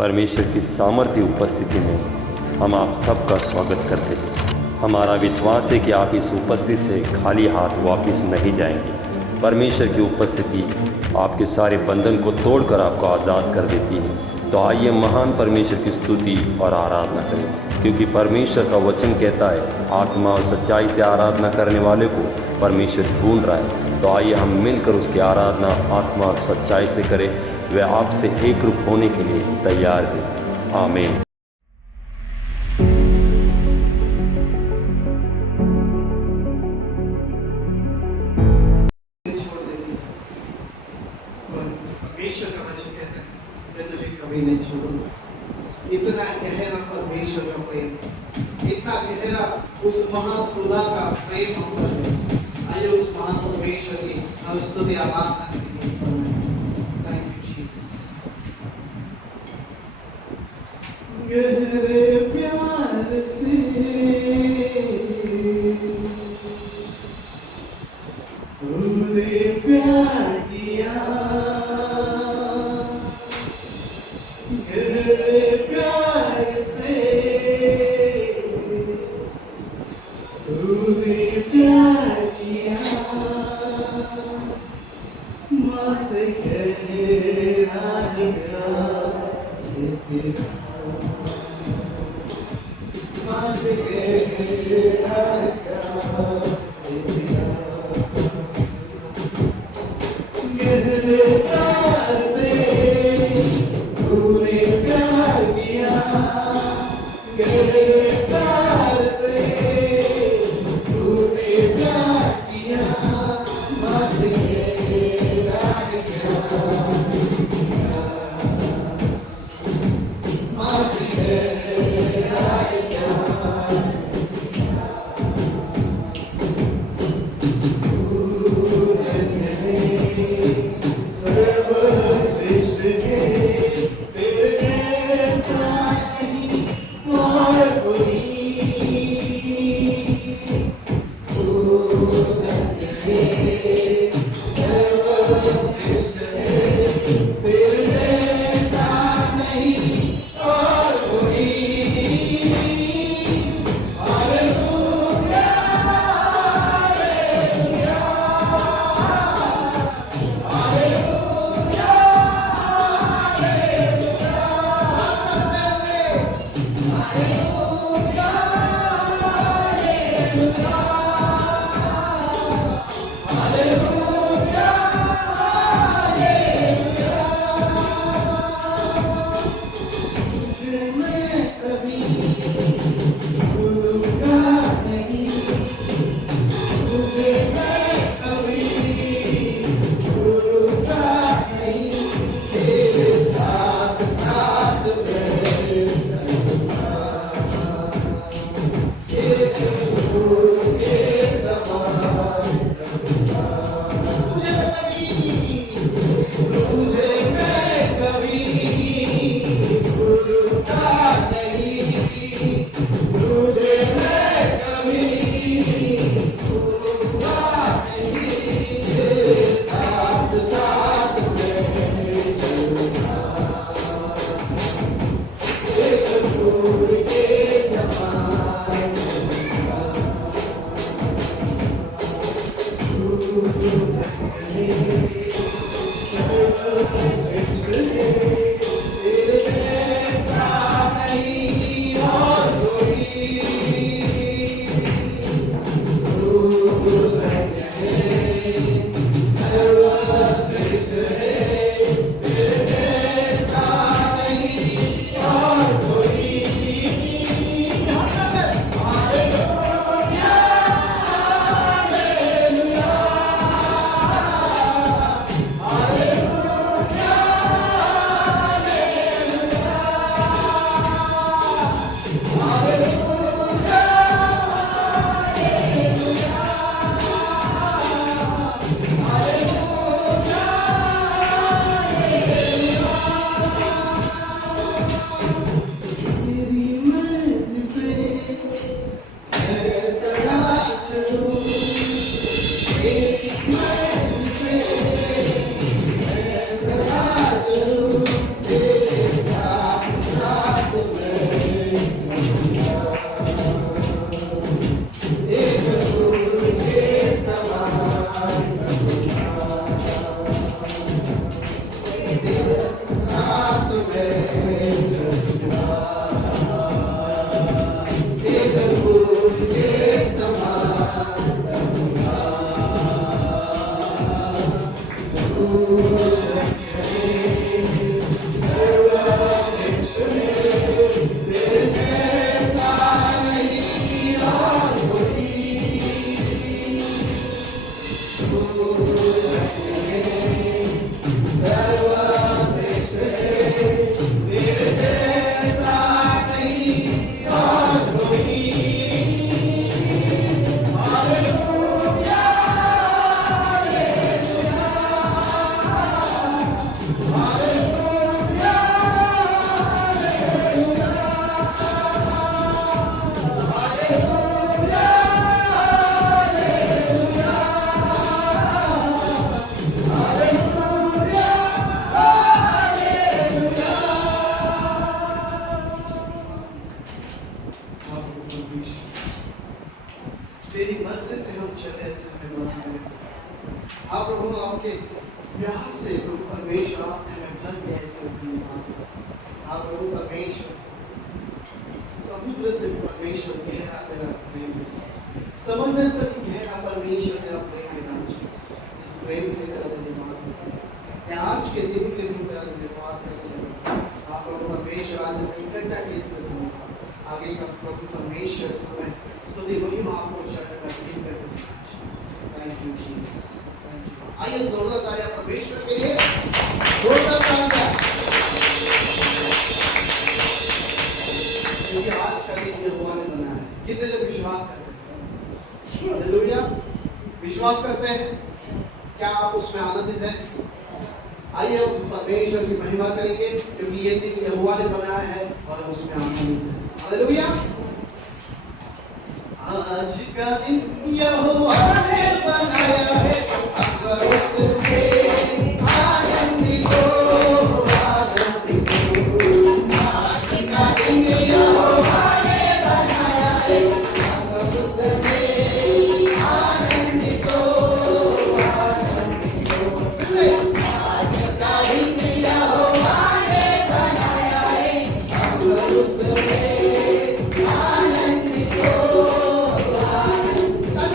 परमेश्वर की सामर्थ्य उपस्थिति में हम आप सबका स्वागत करते हैं। हमारा विश्वास है कि आप इस उपस्थिति से खाली हाथ वापस नहीं जाएंगे। परमेश्वर की उपस्थिति आपके सारे बंधन को तोड़कर आपको आज़ाद कर देती है। तो आइए महान परमेश्वर की स्तुति और आराधना करें, क्योंकि परमेश्वर का वचन कहता है आत्मा और सच्चाई से आराधना करने वाले को परमेश्वर ढूंढ रहा है। तो आइए हम मिलकर उसकी आराधना आत्मा और सच्चाई से करें। वह आपसे एक रूप होने के लिए तैयार है। आमीन। परमेश्वर का वचन कहता है मैं तुझे कभी नहीं छोड़ूंगा। इतना गहरा परमेश्वर का प्रेम है, इतना गहरा उस महान खुदा का प्रेम हम पर है। आइए उस महान परमेश्वर की हम स्तुति आराधना करेंगे इस समय। Thank you Jesus. गहरे प्यार से तूने प्यार किया, गहरे प्यार से तूने प्यार किया, माँ से गहरा है प्यार ये तेरा, माँ से गहरा है प्यार ये तेरा। गहरे प्यार से तूने प्यार किया, गहरे प्यार से तूने प्यार किया, माँ से गहरा है प्यार, माँ से गहरा है प्यार। तेरी मर्जी से हम चले, ऐसे हमें बना दे। आप प्रभु आपके प्यार से प्रभु परमेश्वर आपने हमें भर दिया, ऐसे धन्यवाद। आप प्रभु परमेश्वर समुद्र से भी परमेश्वर गहरा तेरा प्रेम, समंदर से भी गहरा परमेश्वर तेरा प्रेम है राज। इस प्रेम के लिए तेरा धन्यवाद। आज के दिन के लिए तेरा धन्यवाद करते हैं। आप प्रभु परमेश्वर आज हमें इकट्ठा किए, इसलिए धन्यवाद। आगे का प्रभु परमेश्वर समय स्तुति महिमा आपको चरण में अर्पित करते हैं। Thank you Jesus, thank you. आइए जोरदार तालियां परमेश्वर के लिए, जोरदार तालियां। क्योंकि आज का दिन यहोवा ने बनाया है। कितने लोग विश्वास करते हैं? हालेलुया, विश्वास करते हैं? क्या आप उसमें आनंदित हैं? आइए हम परमेश्वर की महिमा करेंगे, क्योंकि ये दिन यहोवा ने बनाया है और हम उसमें आनंदित हैं। हालेलुया। आज का दिन यहोवा ने बनाया है, अगर उसमें आनंदित हो, आनंदित हो। आज का दिन यहोवा ने बनाया है, अगर उसमें आनंदित हो, आनंदित हो। आज का दिन यहोवा ने बनाया है, अगर उसमें आनंदित हो, आनंदित हो।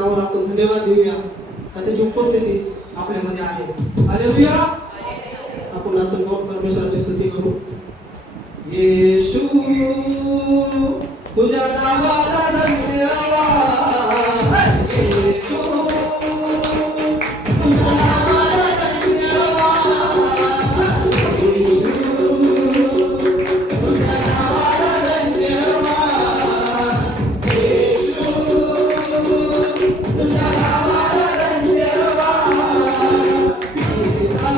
नावाला आपण धन्यवाद देऊया का त्याची उपस्थिती आपल्यामध्ये आहे. हालेलुया. आपण असं परमेश्वराची स्तुती करू. येशू तुझ्या नावाला धन्यवाद. येशू तुझ्या नावाला धन्यवाद. येशू तुझ्या नावाला धन्यवाद. येशू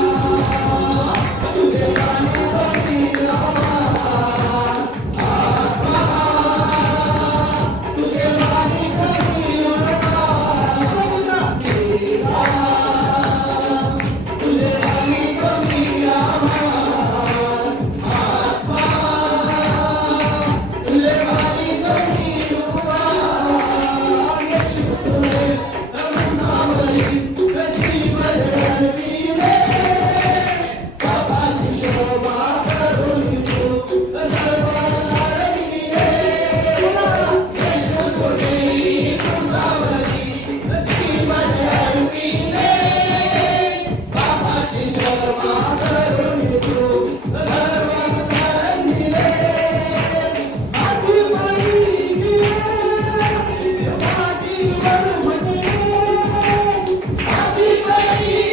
तुझ्या नावाला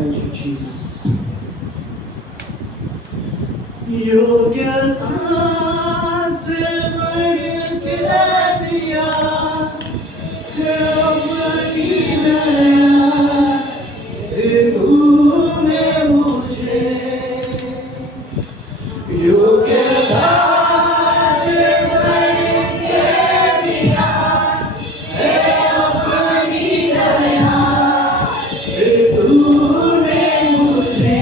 Thank you, Jesus. योग्यता से बढ़ के दिया है अपनी दया से तूने मुझे योग्यता से बढ़ के दिया है अपनी दया से तूने मुझे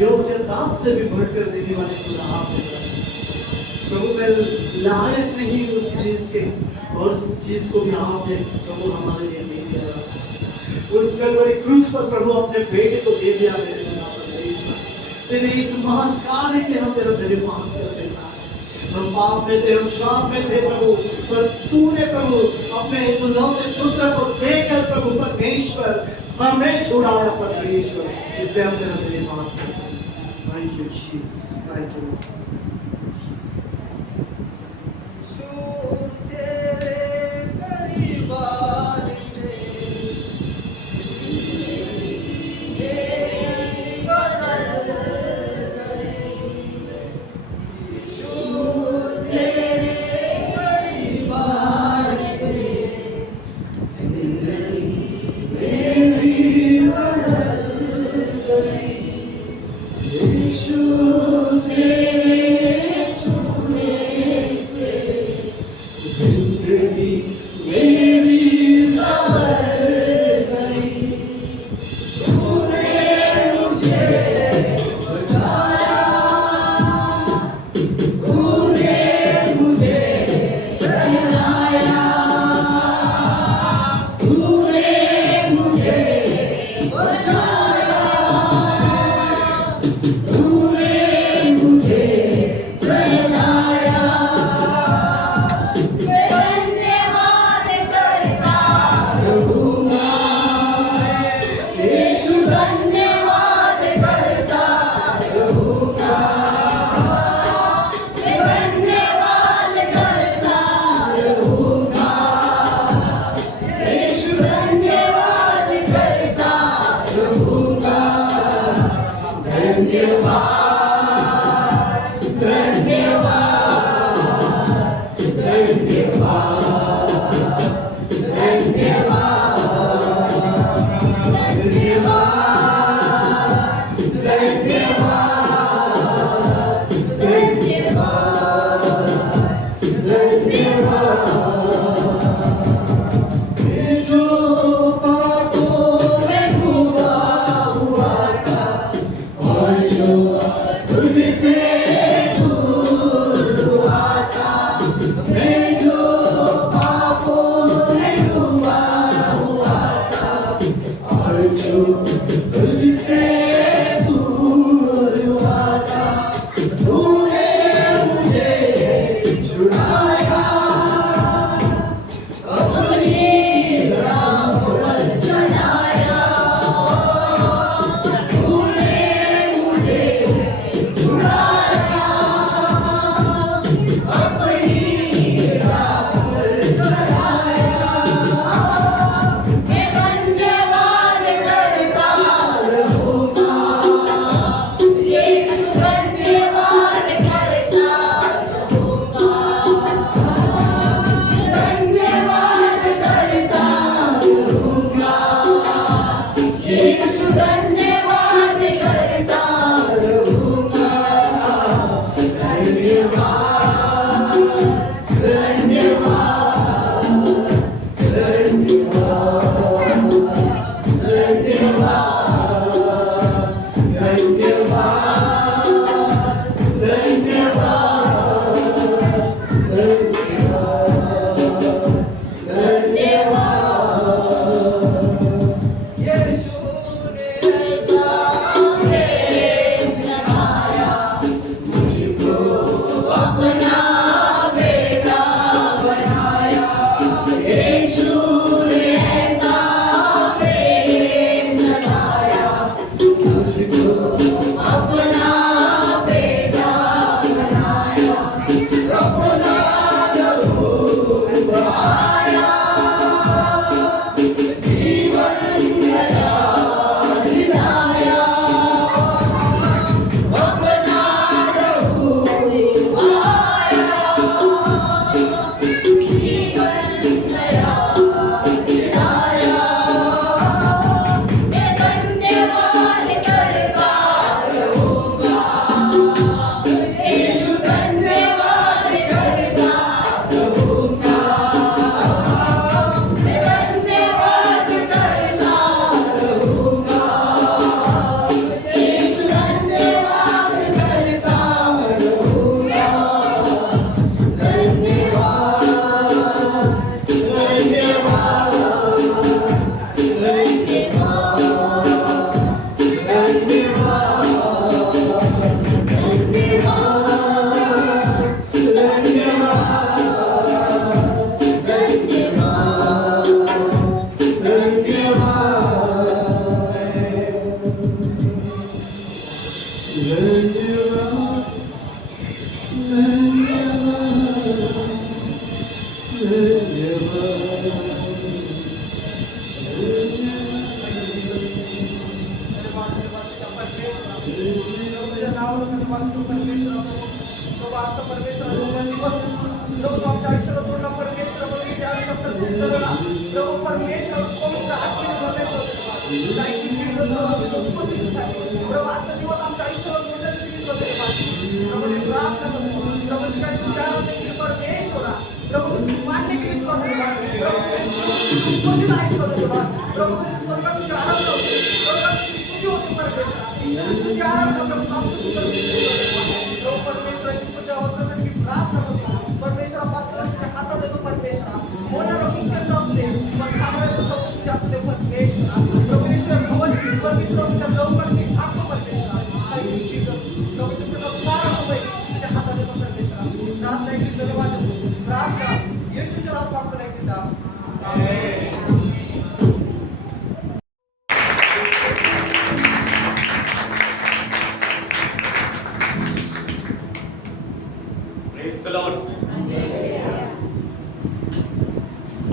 योग्यता से भी बढ़कर देने वाले खुदा आप हैं। प्रभु मैं लायक नहीं उस चीज के, और उस चीज को भी आपने प्रभु हमारे लिए दे दिया। उस कलवरी क्रूस पर प्रभु अपने बेटे को दे दिया मेरे खुदा परमेश्वर। तेरे इस महान कार्य के हम तेरा धन्यवाद करते हैं। हम पाप में थे, हम श्राप में थे प्रभु, पर तूने प्रभु अपने इकलौते पुत्र को देकर प्रभु परमेश्वर हमें छुड़ाया परमेश्वर। इसलिए हम तेरा धन्यवाद करते हैं। Thank you, Jesus. Thank you. तेरे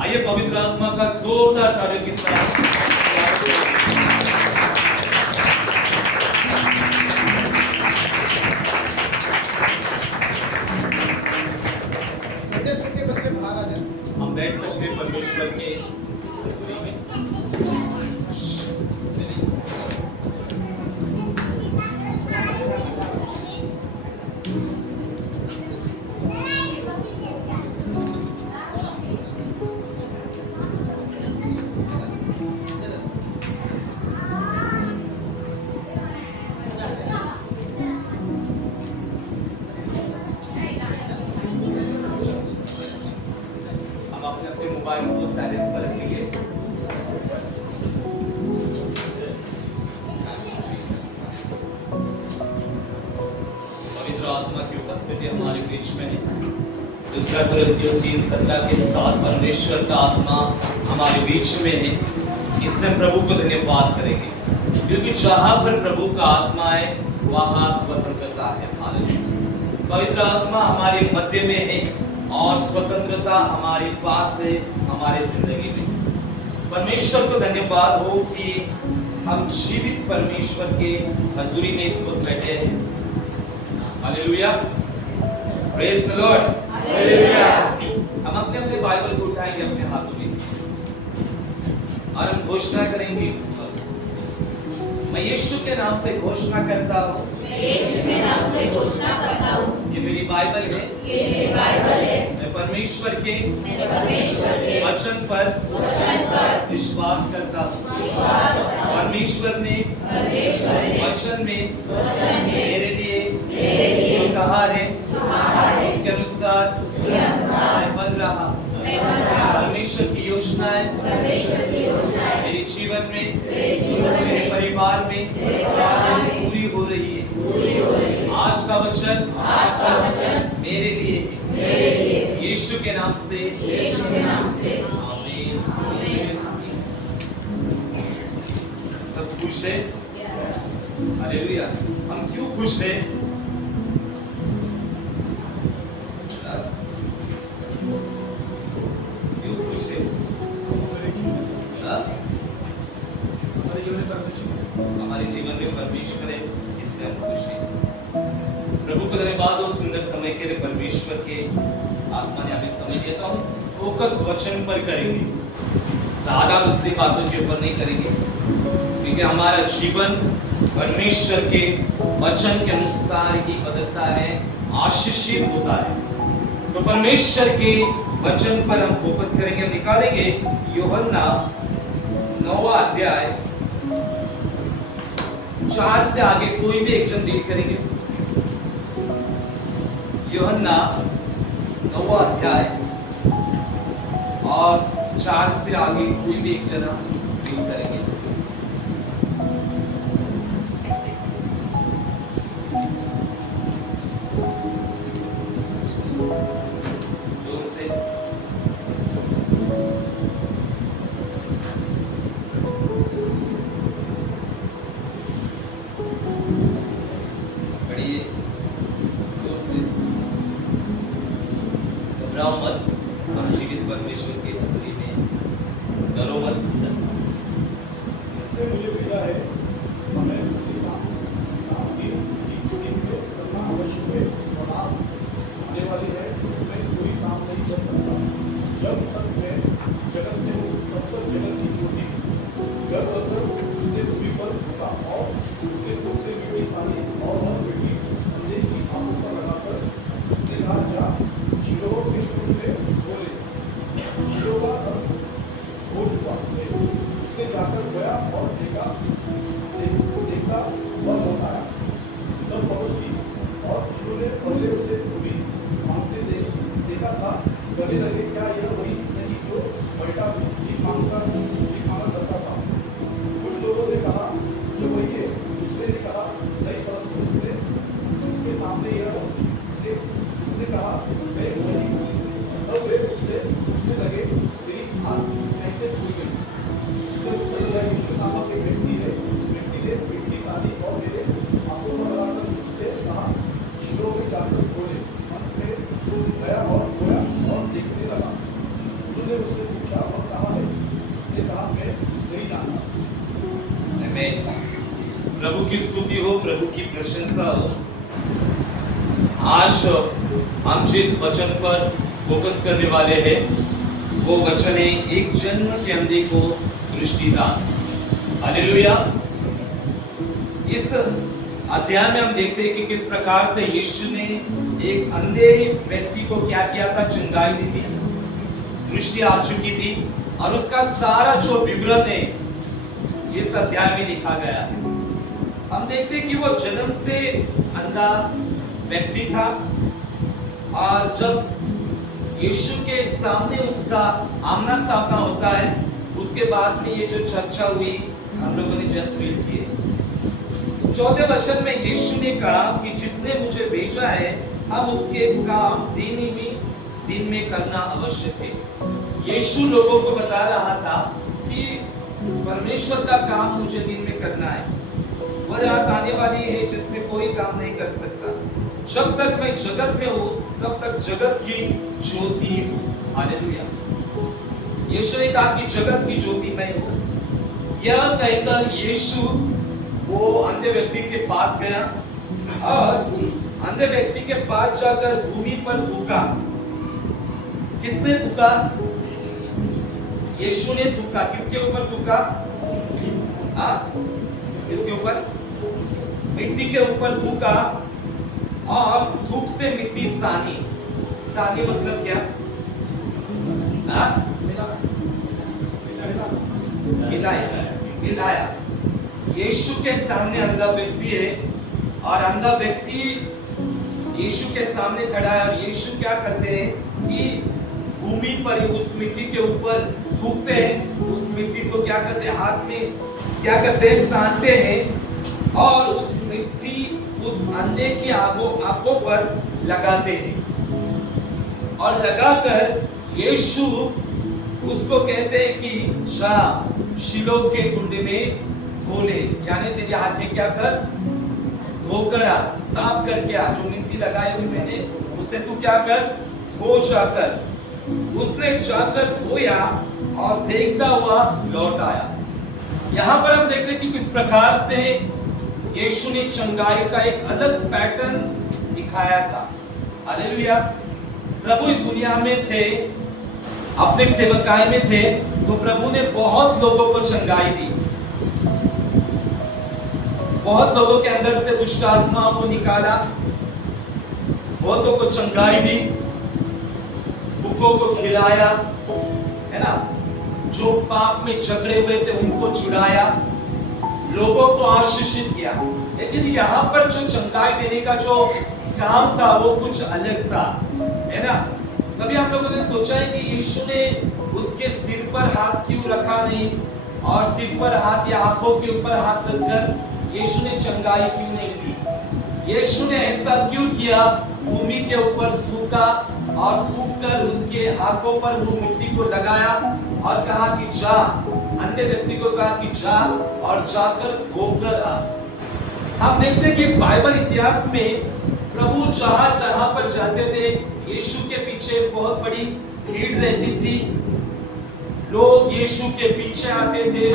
आइए पवित्र आत्मा का जोरदार तालियों के साथ छोटे छोटे बच्चे बाहर आ जाए। हम बैठ सकते हैं परमेश्वर के हजूरी में। हम अपने अपने मोबाइल को साइलेंस पर रखेंगे। पवित्र आत्मा की उपस्थिति हमारे बीच में है। दूसरा कुरिन्थियों 3:17 के साथ परमेश्वर का आत्मा हमारे बीच में है। इसमें प्रभु को धन्यवाद करेंगे, क्योंकि जहाँ पर प्रभु का आत्मा है वहाँ स्वतंत्रता है। हालेलुया। पवित्र आत्मा हमारे मध्य में है और स्वतंत्रता हमारे पास है हमारे जिंदगी में। परमेश्वर को धन्यवाद हो कि हम जीवित परमेश्वर के हजूरी में इस वक्त बैठे हैं। Hallelujah, praise the Lord. Hallelujah. हम अपने अपने बाइबल को उठाएंगे अपने हाथों में और हम घोषणा करेंगे इस वक्त, मैं यीशु के नाम से घोषणा करता हूँ, यीशु के नाम से घोषणा करता हूँ, ये मेरी बाइबल है, ये मेरी बाइबल है, मैं परमेश्वर के वचन पर विश्वास करता हूँ। परमेश्वर ने वचन में मेरे लिए जो कहा है उसके अनुसार मैं बन रहा। परमेश्वर की योजनाएं मेरे जीवन में, मेरे परिवार में पूरी हो रही है। आज का वचन मेरे लिए है, यीशु के नाम से आमीन। सब खुश है? हालेलुया। हम क्यों खुश हैं? क्यों खुश हैं? हमारे जीवन में परमेश्वर है, इसलिए हम खुश हैं। प्रभु को धन्यवाद हो सुंदर समय के लिए। परमेश्वर के आत्मा ने हमें समय दिया, तो हम फोकस वचन पर करेंगे, ज्यादा दूसरी बातों के ऊपर नहीं करेंगे, क्योंकि हमारा जीवन परमेश्वर के वचन के अनुसार ही बदलता है, आशीषित होता है। तो परमेश्वर के वचन पर हम फोकस करेंगे। हम निकालेंगे यूहन्ना 9वां अध्याय 4 से आगे कोई भी एक जन रीड करेंगे। यूहन्ना 9वां अध्याय और 4 से आगे कोई भी एक जना रीड करेंगे। जोर से पढ़िए, जोर से। घबराओ मत, हम जीवित परमेश्वर के हजूरी में, डरो मत। इसने मुझे भेजा है और मैं उसके काम की टीम में करना आवश्यक है और आप आने वाली है उसमें कोई काम नहीं कर सकता। जब तक मैं जगत में हूँ तब तक जगत की ज्योति घर अंदर उसने दूरी पर होगा और उसके मुख से मिट्टी सारी और वह मिट्टी उस संदेश की आंखों पर लगाकर उसने कहा जा शिलोह के शुरू में बोले। शिलोह का अर्थ हो चुका है। उसने जाकर गया और देखा वह लौटाया तब पड़ोसी और जिन्होंने पहले उसे भी मांगते देखा था कहने लगे क्या यह वही नहीं जो बेटा भी मांगा करता था। कुछ लोगों ने कहा ये वही है। दूसरे ने कहा नहीं, परंतु उसके सामने यह उसने कहा मैं वही हूँ। तब वे उससे पूछने लगे तेरी आँख कैसे खुल गई? उसने उत्तर दिया यीशु नामक एक व्यक्ति ने मिट्टी सानी और मेरे हाथों पर लगाकर मुझसे कहा शिलोह में जाकर बोले। मन में गया और रोया और देखने लगा। उन्होंने उससे पूछा वह कहाँ है? उसने कहा मैं नहीं जानता। आमीन। प्रभु की स्तुति हो, प्रभु की प्रशंसा हो। आज हम जिस वचन पर फोकस करने वाले हैं वो वचन है, एक जन्म के अंधे को दृष्टि दान। हालेलुया। इस अध्याय में हम देखते हैं कि किस प्रकार से यीशु ने एक अंधे व्यक्ति को क्या किया था, चंगाई दी थी, दृष्टि आ चुकी थी, और उसका सारा जो विवरण है इस अध्याय में लिखा गया है। हम देखते हैं कि वो जन्म से अंधा व्यक्ति था, और जब यीशु के सामने उसका आमना सामना होता है, उसके बाद में ये जो चर्चा हुई हम लोगों ने जस्ट फील किए। 14वें वचन में यीशु ने कहा कि जिसने मुझे भेजा है हम उसके काम दिन में करना आवश्यक है। यीशु लोगों को बता रहा था कि परमेश्वर का काम मुझे दिन में करना है। वो रात आने वाली है जिसमें कोई काम नहीं कर सकता। जब तक मैं जगत में हूँ तब तक जगत की ज्योति हूँ। हालेलुया। यीशु ने कहा कि जगत की ज्योति मैं हूँ। यह कहकर यीशु वो अंधे व्यक्ति के पास गया और अंधे व्यक्ति के पास जाकर भूमि पर थूका। किसने थूका? यीशु ने थूका। किसके ऊपर थूका? किसके ऊपर? मिट्टी के ऊपर थूका, और थूक से मिट्टी सानी। सानी मतलब क्या? हिलाया। यीशु के सामने अंधा व्यक्ति है, और अंधा व्यक्ति यीशु के सामने खड़ा है, और यीशु क्या करते हैं कि भूमि पर उस मिट्टी के ऊपर थूकते हैं। उस मिट्टी को क्या करते हैं? हाथ में क्या करते हैं? सानते हैं, और उस मिट्टी उस अंधे की आंखों पर लगाते हैं, और लगाकर यीशु उसको कहते हैं कि जा शिलो के कुंड में धो ले, यानी तेरे हाथ में क्या कर? धोकर आ, साफ करके आ। जो मिट्टी लगाई हुई मैंने उसे तू क्या कर? धो जाकर। उसने जाकर धोया और देखता हुआ लौट आया। यहाँ पर हम देखते हैं कि किस प्रकार से यीशु ने चंगाई का एक अलग पैटर्न दिखाया था। हालेलुया। प्रभु इस दुनिया में थे, अपने सेवकाई में थे, तो प्रभु ने बहुत लोगों को चंगाई दी। बहुत लोगों के अंदर से दुष्ट आत्माओं को निकाला, बहुतों को चंगाई दी, भूखों को खिलाया, है ना। जो पाप में झगड़े हुए थे उनको छुड़ाया, लोगों को आशीषित किया। लेकिन यहाँ पर जो चंगाई देने का जो काम था वो कुछ अलग था, है ना। कभी आप लोगों ने सोचा है कि यीशु ने उसके सिर पर हाथ क्यों रखा नहीं, और सिर पर हाथ या आंखों के ऊपर हाथ रखकर यीशु ने चंगाई क्यों नहीं की? यीशु ने ऐसा क्यों किया? भूमि के ऊपर थूका, और थूक कर उसके आंखों पर वो मिट्टी को लगाया और कहा कि जा। अन्य व्यक्ति को कहा कि जा और जाकर धोकर आ। हम देखते हैं कि बाइबल इतिहास में प्रभु जहां जहां पर जाते थे यीशु के पीछे बहुत बड़ी भीड़ रहती थी। लोग यीशु के पीछे आते थे,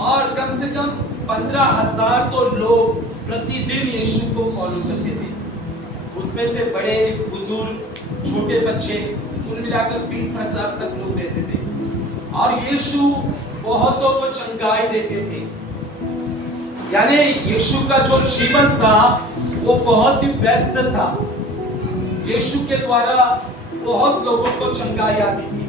और कम से कम 15,000 तो लोग प्रतिदिन यीशु को फॉलो करते थे। उसमें से बड़े बुजुर्ग, छोटे बच्चे, कुल मिलाकर 20,000 तक लोग रहते थे, और यीशु बहुतों को चंगाई देते थे। यानी यीशु का जो जीवन था वो बहुत ही व्यस्त था। यीशु के द्वारा बहुत लोगों को चंगाई आती थी,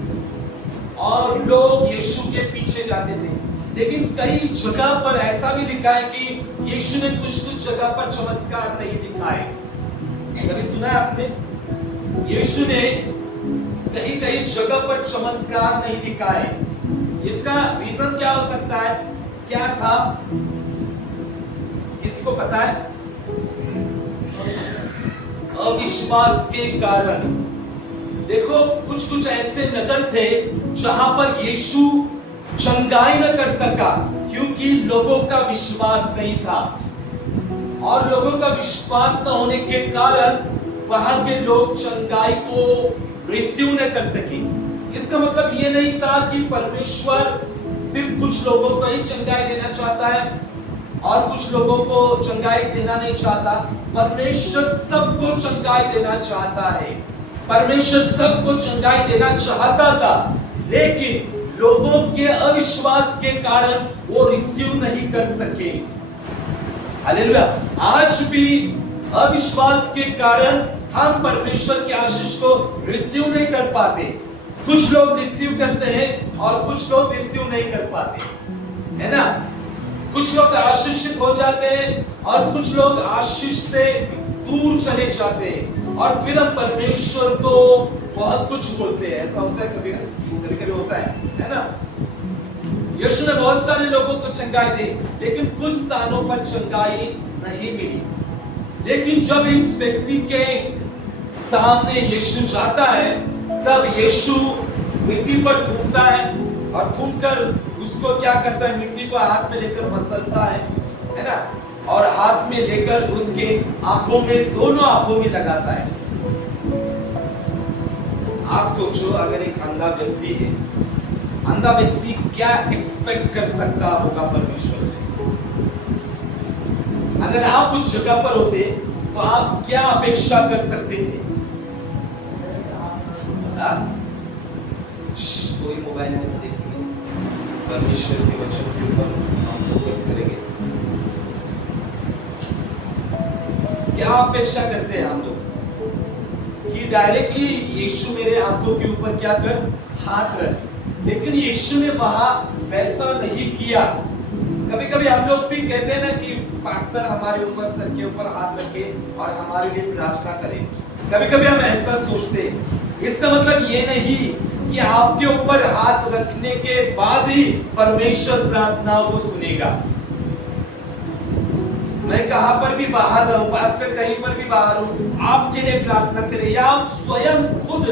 और लोग यीशु के पीछे जाते थे। लेकिन कई जगह पर ऐसा भी लिखा है कि यीशु ने कुछ जगह पर चमत्कार नहीं दिखाए। कभी सुना है आपने? यीशु ने कहीं जगह पर चमत्कार नहीं दिखाए। इसका रीजन क्या हो सकता है? क्या था? किसी को पता है? अविश्वास के कारण। देखो, कुछ ऐसे नगर थे जहां पर यीशु चंगाई न कर सका, क्योंकि लोगों का विश्वास नहीं था, और लोगों का विश्वास न होने के कारण वहां के लोग चंगाई को रिसीव न कर सके। इसका मतलब ये नहीं था कि परमेश्वर सिर्फ कुछ लोगों को ही चंगाई देना चाहता है और कुछ लोगों को चंगाई देना नहीं चाहता। परमेश्वर सबको चंगाई देना चाहता है। परमेश्वर सबको चंगाई देना चाहता था, लेकिन लोगों के अविश्वास के कारण वो रिसीव नहीं कर सके। हालेलुया। आज भी अविश्वास के कारण हम परमेश्वर की आशीष को रिसीव नहीं कर पाते। कुछ लोग रिसीव करते हैं और कुछ लोग रिसीव नहीं कर पाते, है ना। कुछ लोग आशीषित हो जाते हैं और कुछ लोग आशीष से दूर चले जाते हैं, और फिर हम परमेश्वर को बहुत कुछ बोलते हैं। ऐसा होता है कभी कभी होता है ना। यीशु ने बहुत सारे लोगों को चंगाई दी, लेकिन कुछ स्थानों पर चंगाई नहीं मिली। लेकिन जब इस व्यक्ति के सामने यीशु जाता है, तब यीशु मिट्टी पर थूकता है और थूककर उसको क्या करता है, मिट्टी को हाथ में लेकर मसलता है ना, और हाथ में लेकर उसके आंखों में, दोनों आंखों में लगाता है। आप सोचो, अगर एक अंधा व्यक्ति है, अंधा व्यक्ति क्या एक्सपेक्ट कर सकता होगा परमेश्वर से? अगर आप उस जगह पर होते तो आप क्या अपेक्षा कर सकते थे? कोई मोबाइल में देखेंगे, परमेश्वर के वचन के ऊपर हम फोकस करेंगे। क्या अपेक्षा करते हैं हम लोग कि डायरेक्टली यीशु मेरे आंखों के ऊपर क्या कर, हाथ रख। लेकिन यीशु ने वहां वैसा नहीं किया। कभी कभी हम लोग भी कहते हैं ना कि पास्टर हमारे ऊपर, सर के ऊपर हाथ रखे और हमारे लिए प्रार्थना करें। कभी कभी हम ऐसा सोचते हैं। इसका मतलब ये नहीं कि आपके ऊपर हाथ रखने के बाद ही परमेश्वर प्रार्थनाओं को सुनेगा। मैं कहां पर भी बाहर रहूं, पास्टर कहीं पर भी बाहर हूं, आपके लिए प्रार्थना करें, या आप स्वयं खुद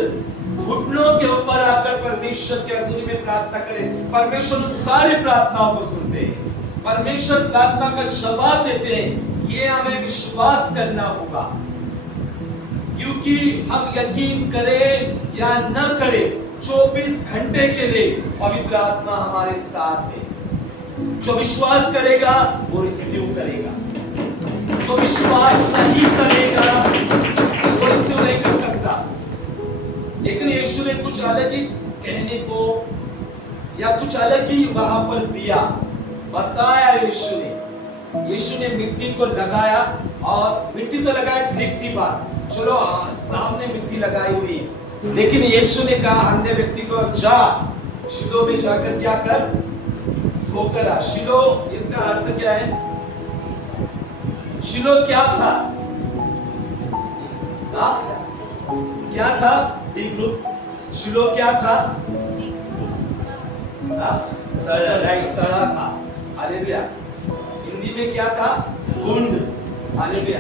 घुटनों के ऊपर आकर परमेश्वर के हजूरी में प्रार्थना करें। परमेश्वर उन सारे प्रार्थनाओं को सुनते हैं, परमेश्वर प्रार्थना का जवाब देते हैं। ये हमें विश्वास करना होगा, क्योंकि हम यकीन करें या न करें, 24 घंटे के लिए पवित्र आत्मा हमारे साथ है। जो विश्वास करेगा वो रिसीव करेगा, जो विश्वास नहीं करेगा वो रिसीव नहीं कर सकता। लेकिन यीशु ने कुछ अलग ही कहने को या कुछ अलग ही वहां पर दिया, बताया। यीशु ने मिट्टी को लगाया, और मिट्टी तो लगाया, ठीक थी बात, चलो सामने मिट्टी लगाई हुई, लेकिन यीशु ने कहा अंधे व्यक्ति को, जा शिलो में जाकर क्या कर, धोकर आ। शिलो, इसका अर्थ क्या है? शिलो क्या था? क्या था? एक ग्रुप, शिलो क्या था? तड़ा था। हालेलुया। हिंदी में क्या था? कुंड। हालेलुया।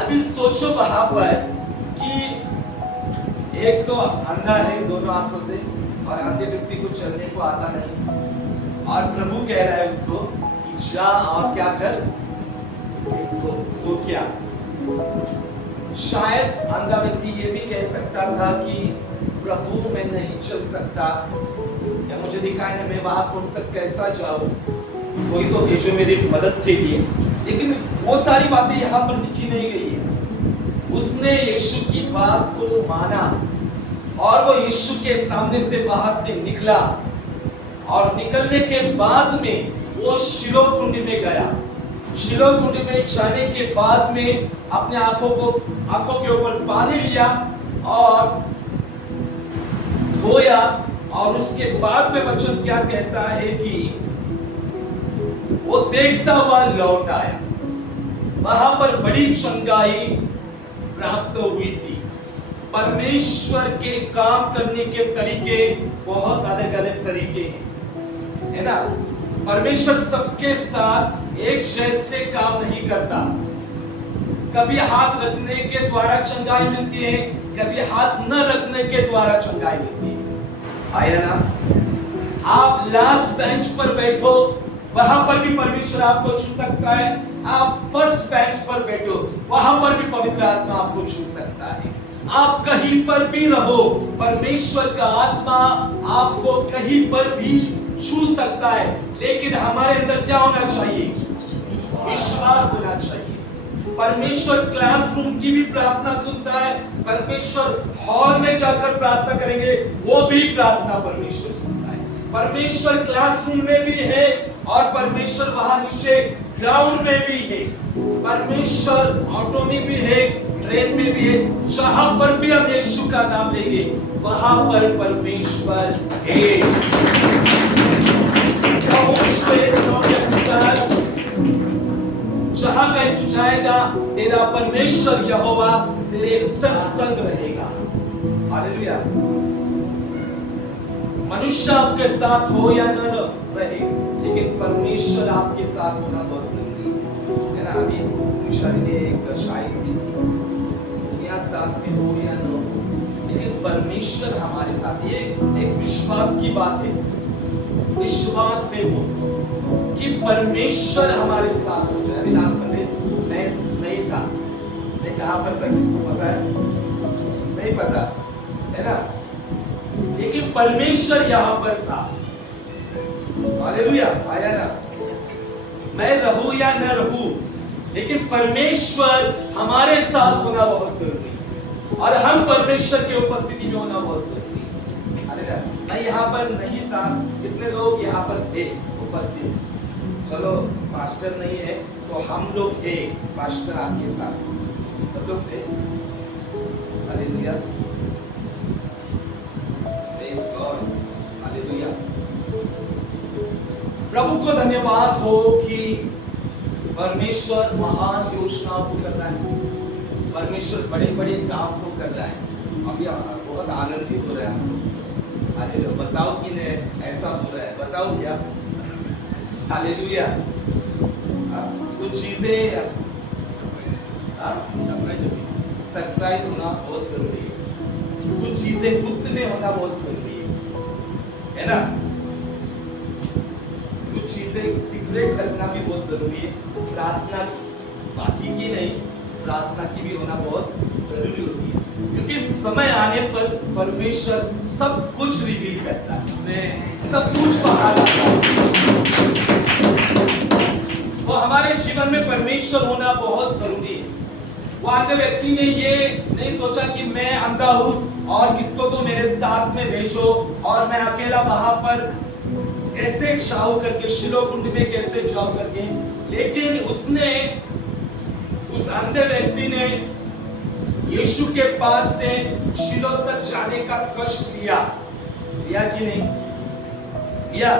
अभी सोचो वहां पर कि एक तो अंधा है दोनों आंखों से, और अंधे व्यक्ति को चलने को आता नहीं, और प्रभु कह रहा है उसको कि जा और क्या कर, वो क्या। शायद अंधा व्यक्ति ये भी कह सकता था कि प्रभु मैं नहीं चल सकता, या मुझे दिखाई नहीं, मैं वहां पुल तक कैसा जाऊं, कोई तो भेजो मेरी मदद के लिए। लेकिन वो सारी बातें यहाँ पर लिखी नहीं गई है। उसने यीशु की बात को माना, और वो यीशु के सामने से बाहर से निकला, और निकलने के बाद में वो शिलो कुंड में गया। शिलो कुंड में जाने के बाद में अपने आंखों के ऊपर पानी लिया और धोया, और उसके बाद में वचन क्या कहता है कि वो देखता हुआ लौट आया। वहां पर बड़ी चंगाई प्राप्त हुई थी। परमेश्वर के काम करने के तरीके बहुत अलग अलग तरीके हैं, है ना। परमेश्वर सबके साथ एक जैसे काम नहीं करता। कभी हाथ रखने के द्वारा चंगाई मिलती है, कभी हाथ न रखने के द्वारा चंगाई मिलती है। आया ना। आप लास्ट बेंच पर बैठो, वहां पर भी परमेश्वर आपको छू सकता है। आप फर्स्ट बेंच पर बैठो, वहां पर भी पवित्र आत्मा आपको छू सकता है। आप कहीं पर भी रहो, परमेश्वर का आत्मा आपको कहीं पर भी छू सकता है। लेकिन हमारे अंदर क्या होना चाहिए? विश्वास होना चाहिए। परमेश्वर क्लासरूम की भी प्रार्थना सुनता है, परमेश्वर हॉल में जाकर प्रार्थना करेंगे वो भी प्रार्थना परमेश्वर सुनता है। परमेश्वर क्लासरूम में भी है और परमेश्वर वहां नीचे ग्राउंड में भी है। परमेश्वर ऑटो में भी है, ट्रेन में भी है, जहां पर भी हम यीशु का नाम लेंगे वहां पर परमेश्वर है। जहां कहीं तू जाएगा तेरा परमेश्वर यहोवा तेरे संग संग रहेगा। हालेलुया। मनुष्य आपके साथ हो या न रहे, लेकिन परमेश्वर आपके साथ होना बहुत जरूरी है ना। अभी मुशारी ने एक शायरी दी थी, दुनिया साथ में हो या न हो, लेकिन परमेश्वर हमारे साथ। ये एक विश्वास की बात है, विश्वास से हो कि परमेश्वर हमारे साथ हो जाए। अभी लास्ट संडे मैं नहीं था, मैं कहां पर था किसको पता है? नहीं पता है ना, लेकिन परमेश्वर यहां पर था। हालेलुया, आया ना। मैं रहूं या न रहूं, लेकिन परमेश्वर हमारे साथ होना बहुत जरूरी है और हम परमेश्वर की उपस्थिति में होना बहुत जरूरी है। हालेलुया। मैं यहाँ पर नहीं था, कितने लोग यहाँ पर थे उपस्थित? चलो पास्टर नहीं है तो हम लोग थे, पास्टर आपके साथ सब लोग थे। Hallelujah, praise God, hallelujah. प्रभु को धन्यवाद हो कि परमेश्वर महान योजनाओं को कर रहा है, परमेश्वर बड़े बड़े काम को कर रहा है। अभी बहुत आनंदित हो रहा है। हालेलुया। बताओ कि ने ऐसा हो रहा है, बताओ क्या? हालेलुया। कुछ चीजें सरप्राइज होना बहुत जरूरी है, कुछ चीजें गुप्त में होना बहुत जरूरी है ना। कुछ चीजें सीक्रेट रखना भी बहुत जरूरी है। प्रार्थना बाकी की नहीं, प्रार्थना की भी होना बहुत जरूरी होती है, क्योंकि समय आने पर परमेश्वर सब कुछ रिवील करता है, सब कुछ बाहर आता है। वो हमारे जीवन में परमेश्वर होना बहुत जरूरी है। वो अंधे व्यक्ति ने ये नहीं सोचा कि मैं अंधा हूं और किसको तो मेरे साथ में भेजो और मैं अकेला वहां पर कैसे जाऊं करके, शिलो कुंड में कैसे जाऊं करके, लेकिन उसने, उस अंधे व्यक्ति ने यीशु के पास से शिलो तक जाने का कष्ट लिया कि नहीं? लिया,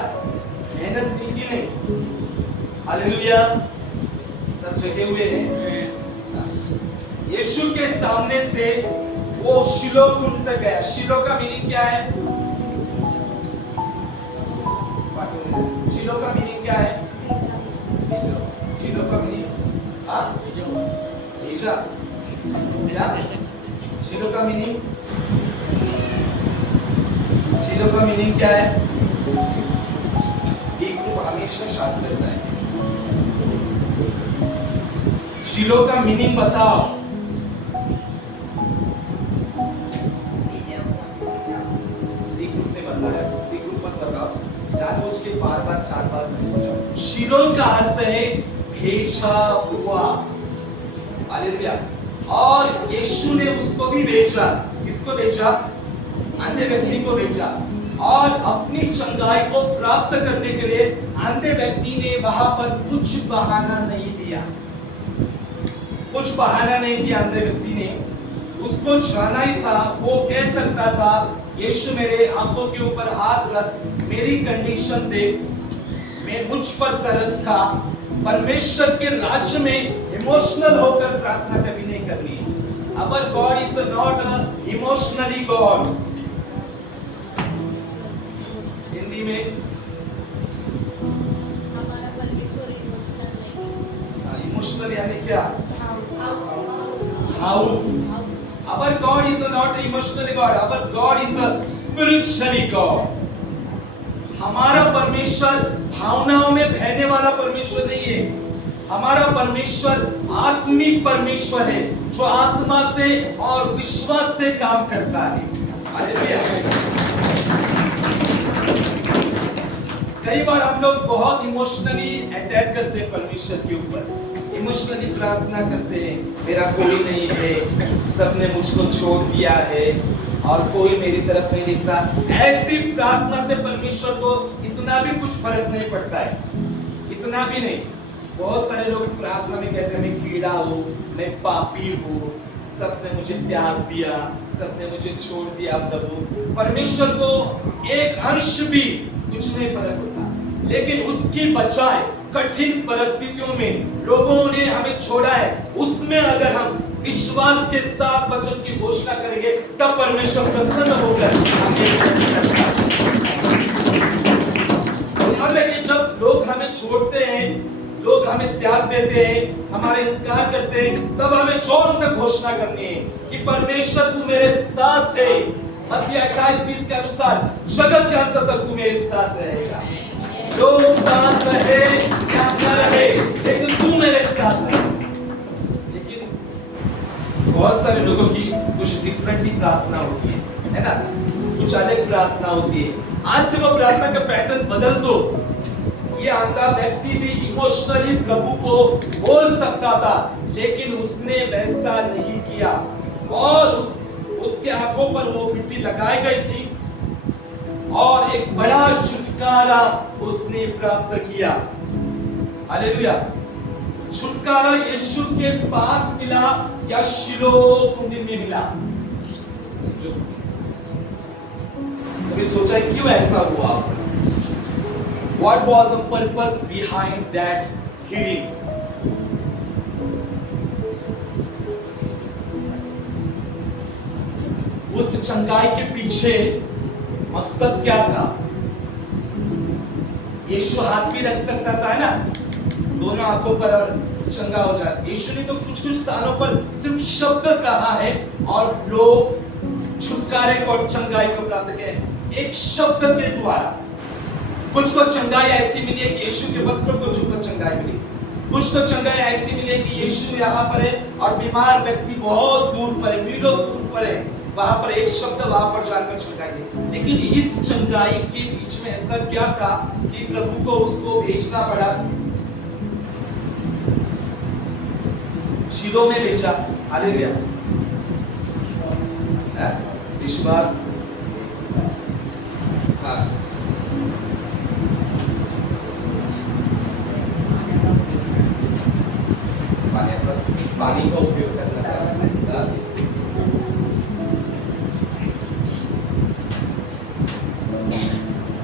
मेहनत की कि नहीं? हालेलुया, सब जगे हुए हैं। यीशु के सामने से वो शिलो कुंड तक गया। शिलो का मीनिंग क्या है? शिलो का मीनिंग क्या है? शिलो का मीनिंग भेजा। क्या शिलो का मीनिंग? शिलो का मीनिंग क्या है? एक रूप हमेशा साथ रहता है। शिलो का मीनिंग बताओ। सीख ग्रुप ने बताया, सीख ग्रुप पर बताओ, जानबूझ के बार-बार 4 बार नहीं पूछा। शिलो का अर्थ है भेजा हुआ। हालेलुया। और यीशु ने उसको भी भेजा। किसको भेजा? अंधे व्यक्ति को भेजा। और अपनी चंगाई को प्राप्त करने के लिए अंधे व्यक्ति ने वहां पर कुछ बहाना नहीं दिया, कुछ बहाना नहीं दिया। अंधे व्यक्ति ने, उसको जाना ही था। वो कह सकता था, यीशु मेरे आंखों के ऊपर हाथ रख, मेरी कंडीशन देख, मैं मुझ पर तरस खा। परमेश्वर के राज्य में इमोशनल होकर प्रार्थना कभी नहीं करनी है। Our God is not a emotionally God. Hindi में हमारा परमेश्वर इमोशनल नहीं। इमोशनल यानी क्या? How Our God is not an emotionally God. Our God is a spiritually God. हमारा परमेश्वर भावनाओं में बहने वाला परमेश्वर नहीं है। हमारा परमेश्वर आत्मिक परमेश्वर है, जो आत्मा से और विश्वास से काम करता है। हालेलुया। कई बार हम लोग बहुत इमोशनली अटैक करते हैं परमेश्वर के ऊपर। इमोशनली प्रार्थना करते हैं, मेरा कोई नहीं है, सबने मुझको छोड़ दिया है और कोई मेरी तरफ नहीं दिखता। ऐसी प्रार्थना से परमेश्वर को इतना भी कुछ फर्क नहीं पड़ता है, इतना भी नहीं। बहुत सारे लोग प्रार्थना में कहते हैं मैं कीड़ा हूँ, मैं पापी हूँ, सबने मुझे त्याग दिया, सबने मुझे छोड़ दिया प्रभु। परमेश्वर को एक अंश भी कुछ नहीं फर्क होता, लेकिन उसकी बजाय कठिन परिस्थितियों में लोगों ने हमें छोड़ा है, उसमें अगर हम विश्वास के साथ वचन की घोषणा करेंगे तब परमेश्वर प्रसन्न होकर हमें। जब लोग हमें छोड़ते हैं, लोग हमें त्याग देते हैं, हमारे इनकार करते हैं, तब हमें जोर से घोषणा करनी है कि परमेश्वर तू मेरे साथ है। मत्ती 28:20 के अनुसार जगत के अंत तक तू मेरे साथ रहेगा। लोग साथ रहे या न रहे, लेकिन तू मेरे साथ रहे। लेकिन बहुत सारे लोगों की कुछ डिफरेंट ही प्रार्थना होती है ना, कुछ अलग प्रार्थना होती है। आज से वो प्रार्थना का पैटर्न बदल दो। ये अंधा व्यक्ति भी इमोशनली प्रभु को बोल सकता था, लेकिन उसने वैसा नहीं किया और उसके आंखों पर वो मिट्टी लगाई गई थी और एक बड़ा छुटकारा उसने प्राप्त किया। हालेलुया। छुटकारा यीशु के पास मिला या शिलो मंदिर में मिला? कभी सोचा क्यों ऐसा हुआ? What was the purpose behind that healing? उस चंगाई के पीछे मकसद क्या था? यीशु हाथ भी रख सकता था, है ना, दोनों आंखों पर और चंगा हो जाए। यीशु ने तो कुछ कुछ स्थानों पर सिर्फ शब्द कहा है और लोग छुटकारे को और चंगाई को प्राप्त किए एक शब्द के द्वारा। कुछ तो चंगाई ऐसी मिली है कि यीशु के वस्त्रों को छूकर चंगाई मिली, कुछ तो चंगाई ऐसी मिली है कि यीशु यहाँ पर है और बीमार व्यक्ति बहुत दूर पर है, मीलों दूर पर है, वहां पर एक शब्द वहां पर जाकर चंगाई दे। लेकिन इस चंगाई के बीच में ऐसा क्या था कि प्रभु को उसको भेजना पड़ा, शिलो में भेजा। हालेलुया। विश्वास। हाँ, पानी का उपयोग करना चाहता है।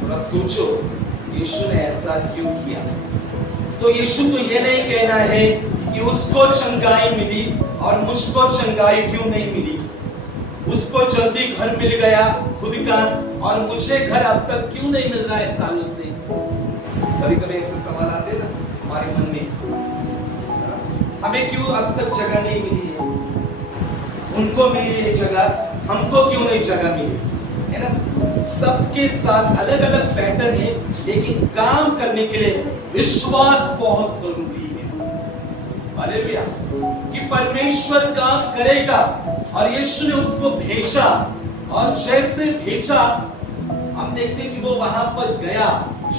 थोड़ा सोचो यीशु ने ऐसा क्यों किया। तो यीशु को ये नहीं कहना है कि उसको चंगाई मिली और मुझको चंगाई क्यों नहीं मिली। उसको जल्दी घर मिल गया खुद का और मुझे घर अब तक क्यों नहीं मिल रहा है सालों से। कभी कभी ऐसे सवाल आते ना हमारे मन में, हमें क्यों अब तक जगह नहीं मिली है, उनको मिली है जगह, हमको क्यों नहीं जगह मिली, है ना। सबके साथ अलग अलग पैटर्न है, लेकिन काम करने के लिए विश्वास बहुत जरूरी है। हालेलुया। कि परमेश्वर काम करेगा और यीशु ने उसको भेजा और जैसे भेजा हम देखते हैं कि वो वहां पर गया,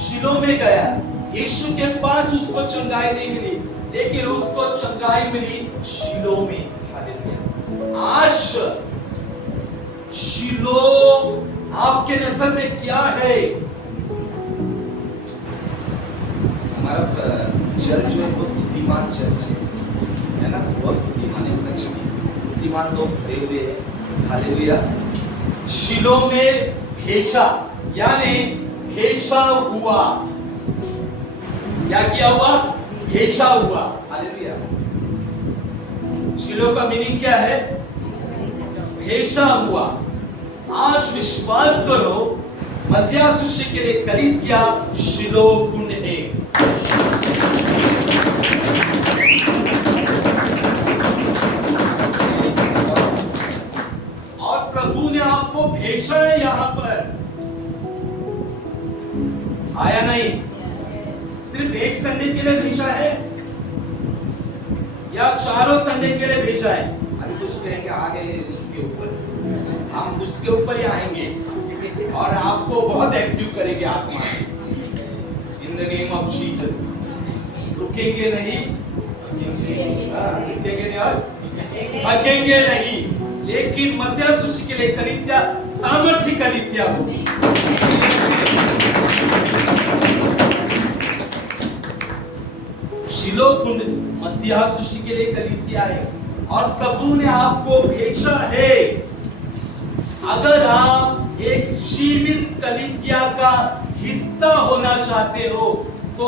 शिलो में गया। यीशु के पास उसको चंगाई नहीं मिली, लेकिन उसको चंगाई मिली शिलो में। हालेलुया। आज शिलो आपके नजर में क्या है? हमारा चर्च जो है बहुत बुद्धिमान चर्च है ना, बहुत बुद्धिमान है सच में, बुद्धिमान लोग भरे हुए हैं। हालेलुया। शिलो में भेजा यानी भेजा हुआ। क्या किया हुआ? भेजा हुआ। हालेलुया। शिलो का मीनिंग क्या है? भेजा हुआ। आज विश्वास करो मसीहा शिष्य के लिए कलीसिया शिलो कुंड है। और प्रभु ने आपको भेजा है यहाँ पर, आया नहीं। सिर्फ एक संडे के लिए भेजा है या चारों संडे के लिए भेजा है? अभी कुछ कहेंगे आगे उसके ऊपर, हम उसके ऊपर ही आएंगे और आपको बहुत एक्टिव करेंगे आत्मा in the name of Jesus. रुकेंगे नहीं, झुकेंगे नहीं और थकेंगे नहीं, लेकिन मसीह यीशु के लिए कलीसिया सामर्थी कलीसिया हो। शिलो कुंड मसीह यीशु के लिए कलीसिया है और प्रभु ने आपको भेजा है। अगर आप एक जीवित कलीसिया का हिस्सा होना चाहते हो तो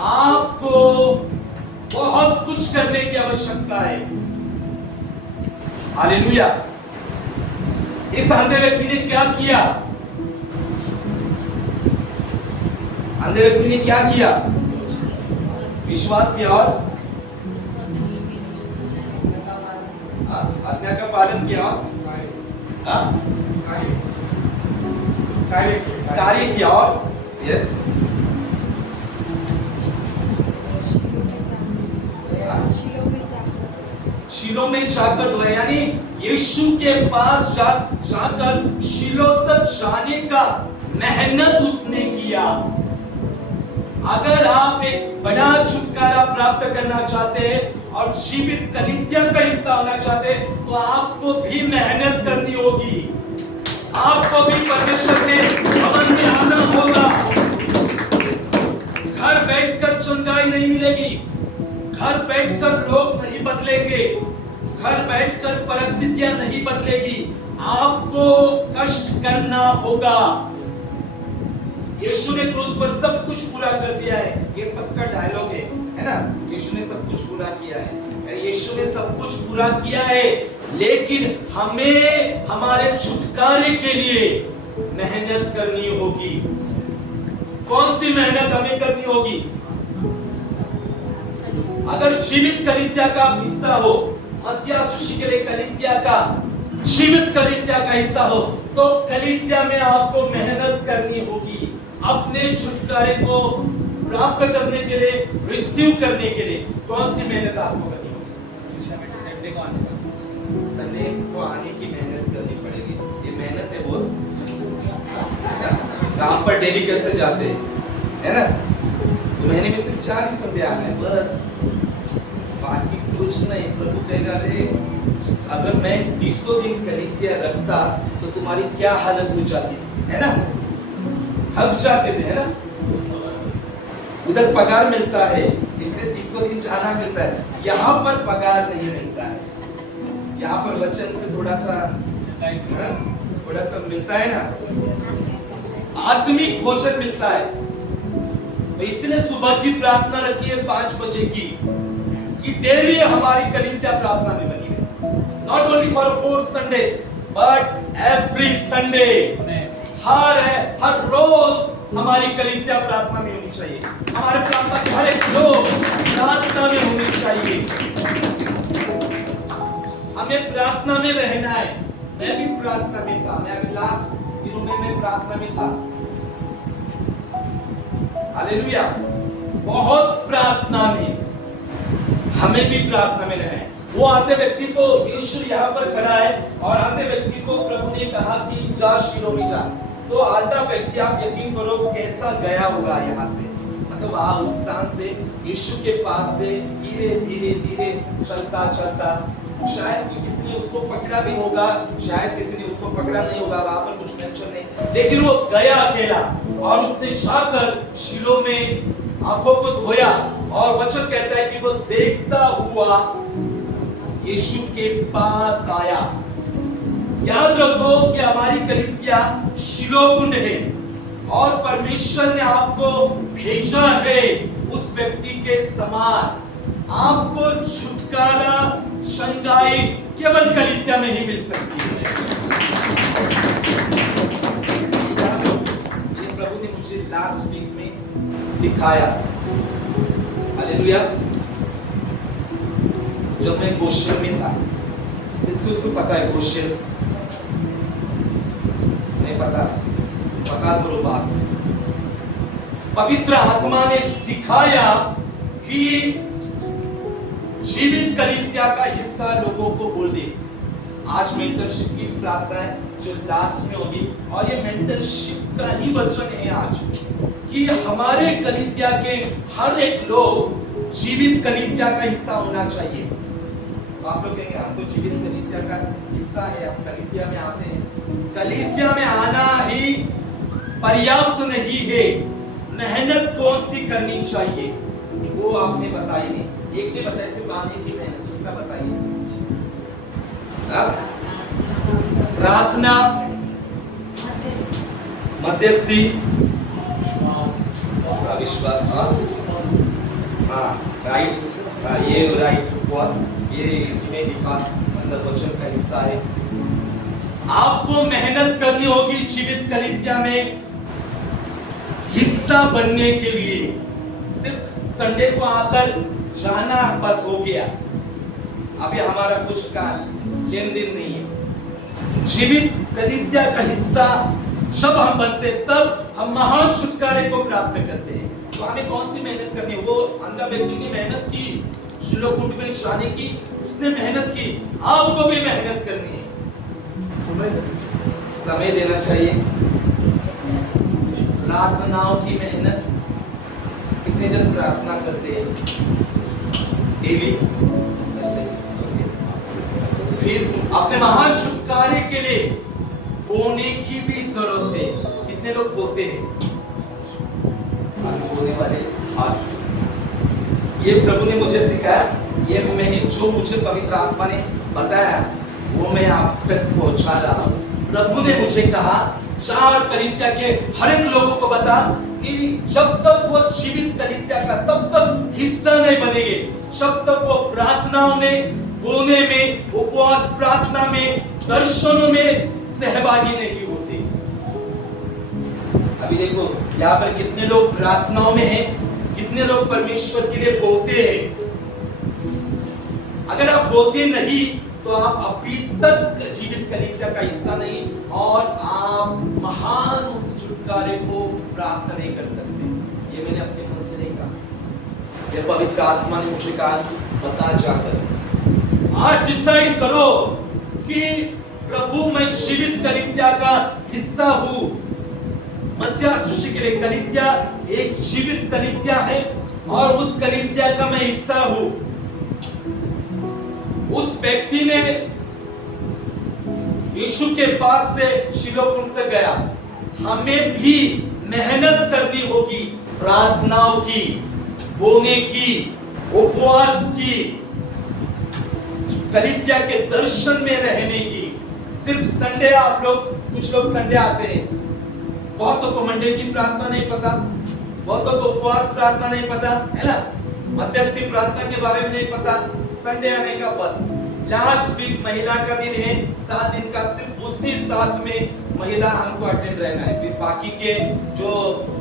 आपको बहुत कुछ करने की आवश्यकता है। हालेलुया। इस अंधे व्यक्ति ने क्या किया? अंधे व्यक्ति ने क्या किया? विश्वास किया और आज्ञा का पालन किया और कार्य किया और यस शिलो में जाकर धोया, यानी यीशु के पास जाकर शिलो तक जाने का मेहनत उसने किया। अगर आप एक बड़ा छुटकारा प्राप्त करना चाहते हैं और जीवित कलीसिया का हिस्सा होना चाहते हैं तो आपको भी मेहनत करनी होगी। आपको भी परमेश्वर के भवन में आना होगा। घर बैठकर चंगाई नहीं मिलेगी, घर बैठकर लोग नहीं बदलेंगे, घर बैठकर परिस्थितियां नहीं बदलेगी, आपको कष्ट करना होगा। यीशु ने क्रूस पर सब कुछ पूरा कर दिया है, ये सबका डायलॉग है ना? यीशु ने सब कुछ पूरा किया है, यीशु ने सब कुछ पूरा किया है, लेकिन हमें हमारे छुटकारे के लिए मेहनत करनी होगी। कौन सी मेहनत हमें करनी होगी? अगर जीवित कलीसिया का हिस्सा हो, मसीह यीशु के लिए कलीसिया का जीवित कलीसिया का हिस्सा हो, तो कलीसिया में आपको मेहनत करनी होगी अपने छुटकारे को प्राप्त करने के लिए, रिसीव करने के लिए। कौन सी मेहनत आपको करनी होगी? संडे को आने की मेहनत करनी पड़ेगी। ये मेहनत है वो काम पर डेली कैसे जाते है ना? तो महीने में सिर्फ 4 ही संडे आना है बस, बाकी कुछ नहीं। प्रभु कहेगा रे अगर मैं 300 दिन कलीसिया रखता तो तुम्हारी क्या हालत हो जाती है ना? थक जाते थे है ना? उधर पगार मिलता है इसलिए 300 दिन जाना मिलता है, यहाँ पर पगार नहीं मिलता है। यहाँ पर वचन से थोड़ा सा मिलता है ना, आत्मिक भोजन मिलता है। तो इसलिए सुबह की प्रार्थना रखिए 5 बजे की, कि डेली हमारी कलीसिया प्रार्थना में बनी है। Not only for 4 Sundays but every Sunday. हर रोज हमारी कलीसिया प्रार्थना में होनी चाहिए। हमारे प्रार्थना के हर एक लोग प्रार्थना में होने चाहिए। हमें प्रार्थना में रहना है। मैं भी प्रार्थना में था, मैं अभी लास्ट दिनों में मैं प्रार्थना में था। हालेलुया। बहुत प्रार्थना में, हमें भी प्रार्थना में रहना है। वो आते व्यक्ति को यीशु यहाँ पर खड़ा है और आते व्यक्ति को प्रभु ने कहा कि जा शिलो में जा, तो आता व्यक्ति आप यकीन करो कैसा गया होगा यहाँ से, मतलब उस स्थान से यीशु के पास से धीरे धीरे धीरे चलता चलता, शायद किसी ने उसको पकड़ा भी होगा, शायद किसी ने उसको पकड़ा नहीं होगा, वहां पर कुछ टेंशन नहीं, लेकिन वो गया अकेला और उसने जाकर शिलो में आंखों को धोया और वचन कहता है कि वो देखता हुआ यीशु के पास आया। याद रखो कि हमारी कलीसिया शिलो कुंड है और परमेश्वर ने आपको भेजा है उस व्यक्ति के समान। आपको छुटकारा शंगाई केवल कलीसिया में ही मिल सकती है। ये प्रभु ने मुझे लास्ट वीक में सिखाया। हालेलुया। जब मैं गोशेन में था, इसको पता है गोशेन? नहीं पता? पता करो बात। पवित्र आत्मा ने सिखाया कि जीवित कलीसिया का हिस्सा लोगों को बोल दे। आज मेंटरशिप की प्रार्थना है जो लास्ट में होगी और ये मेंटरशिप का ही वचन है आज कि हमारे कलीसिया के हर एक लोग जीवित कलीसिया का हिस्सा होना चाहिए। आप लोग कहेंगे हम तो जीवित कलीसिया का हिस्सा है, हम कलीसिया में आते हैं। कलीसिया में आना ही पर्याप्त नहीं है, मेहनत कौन सी करनी चाहिए वो आपने बताई नहीं। एक ने बताया सिर्फ आने की मेहनत, दूसरा बताइए प्रार्थना, मध्यस्थी, विश्वास, हाँ राइट, ये राइट, उपवास, ये इसमें लिखा मतलब वचन का हिस्सा है। आपको मेहनत करनी होगी जीवित कलीसिया में हिस्सा बनने के लिए। सिर्फ संडे को आकर जाना बस हो गया, अभी हमारा कुछ का लेन देन नहीं है। जीवित कलीसिया का हिस्सा जब हम बनते तब हम महान छुटकारे को प्राप्त करते हैं। तो हमें कौन सी मेहनत करनी है? वो अंधा व्यक्ति ने मेहनत की, शिलो कुंड में जाने की, उसने मेहनत की, आपको भी मेहनत करनी है। समय देना चाहिए। प्रार्थनाओं की मेहनत, कितने जन प्रार्थना करते हैं डेली? फिर अपने महान छुटकारे के लिए बोने की भी जरूरत है। कितने लोग बोते हैं? बोने वाले हाथ। ये प्रभु ने मुझे सिखाया, ये मैं जो मुझे पवित्र आत्मा ने बताया वो मैं आप तक पहुंचा रहा हूँ। प्रभु ने मुझे कहा 4 कलीसिया के हर एक लोगों को बता कि जब तक वो जीवित कलीसिया का तब तक हिस्सा नहीं बनेंगे, जब तक वो प्रार्थनाओं में, बोने में, उपवास प्रार्थना में, दर्शनों में सहभागी नहीं होते। अभी देखो यहाँ पर कितने लोग प्रार्थनाओं में हैं, कितने लोग परमेश्वर के लिए बोलते हैं। अगर आप बोलते नहीं तो आप अभी तक जीवित कलीसिया का हिस्सा नहीं और आप महान उस छुटकारे को प्राप्त नहीं कर सकते। ये मैंने अपने मन से नहीं कहा, ये पवित्र आत्मा ने मुझे कहा बता जाकर आज डिसाइड करो कि प्रभु मैं जीवित कलीसिया का हिस्सा हूं। मसीहा सृष्टि के लिए कलीसिया एक जीवित कलीसिया है और उस कलीसिया का मैं हिस्सा हूं। उस व्यक्ति ने यीशु के पास से शिलो कुंड तक गया। हमें भी मेहनत करनी होगी, प्रार्थनाओं की, बोने की, उपवास की, कलीसिया के दर्शन में रहने की। सिर्फ संडे आप लोग, कुछ लोग संडे आते हैं, बहुतों को मंडे की प्रार्थना नहीं पता, बहुतों को उपवास प्रार्थना नहीं पता, है ना, मध्यस्थी प्रार्थना के बारे में नहीं पता। संडे आने का बस लास्ट वीक महिला का दिन है, 7 दिन का, सिर्फ उसी 7 में महिला हमको अटेंड रहना है। फिर बाकी के जो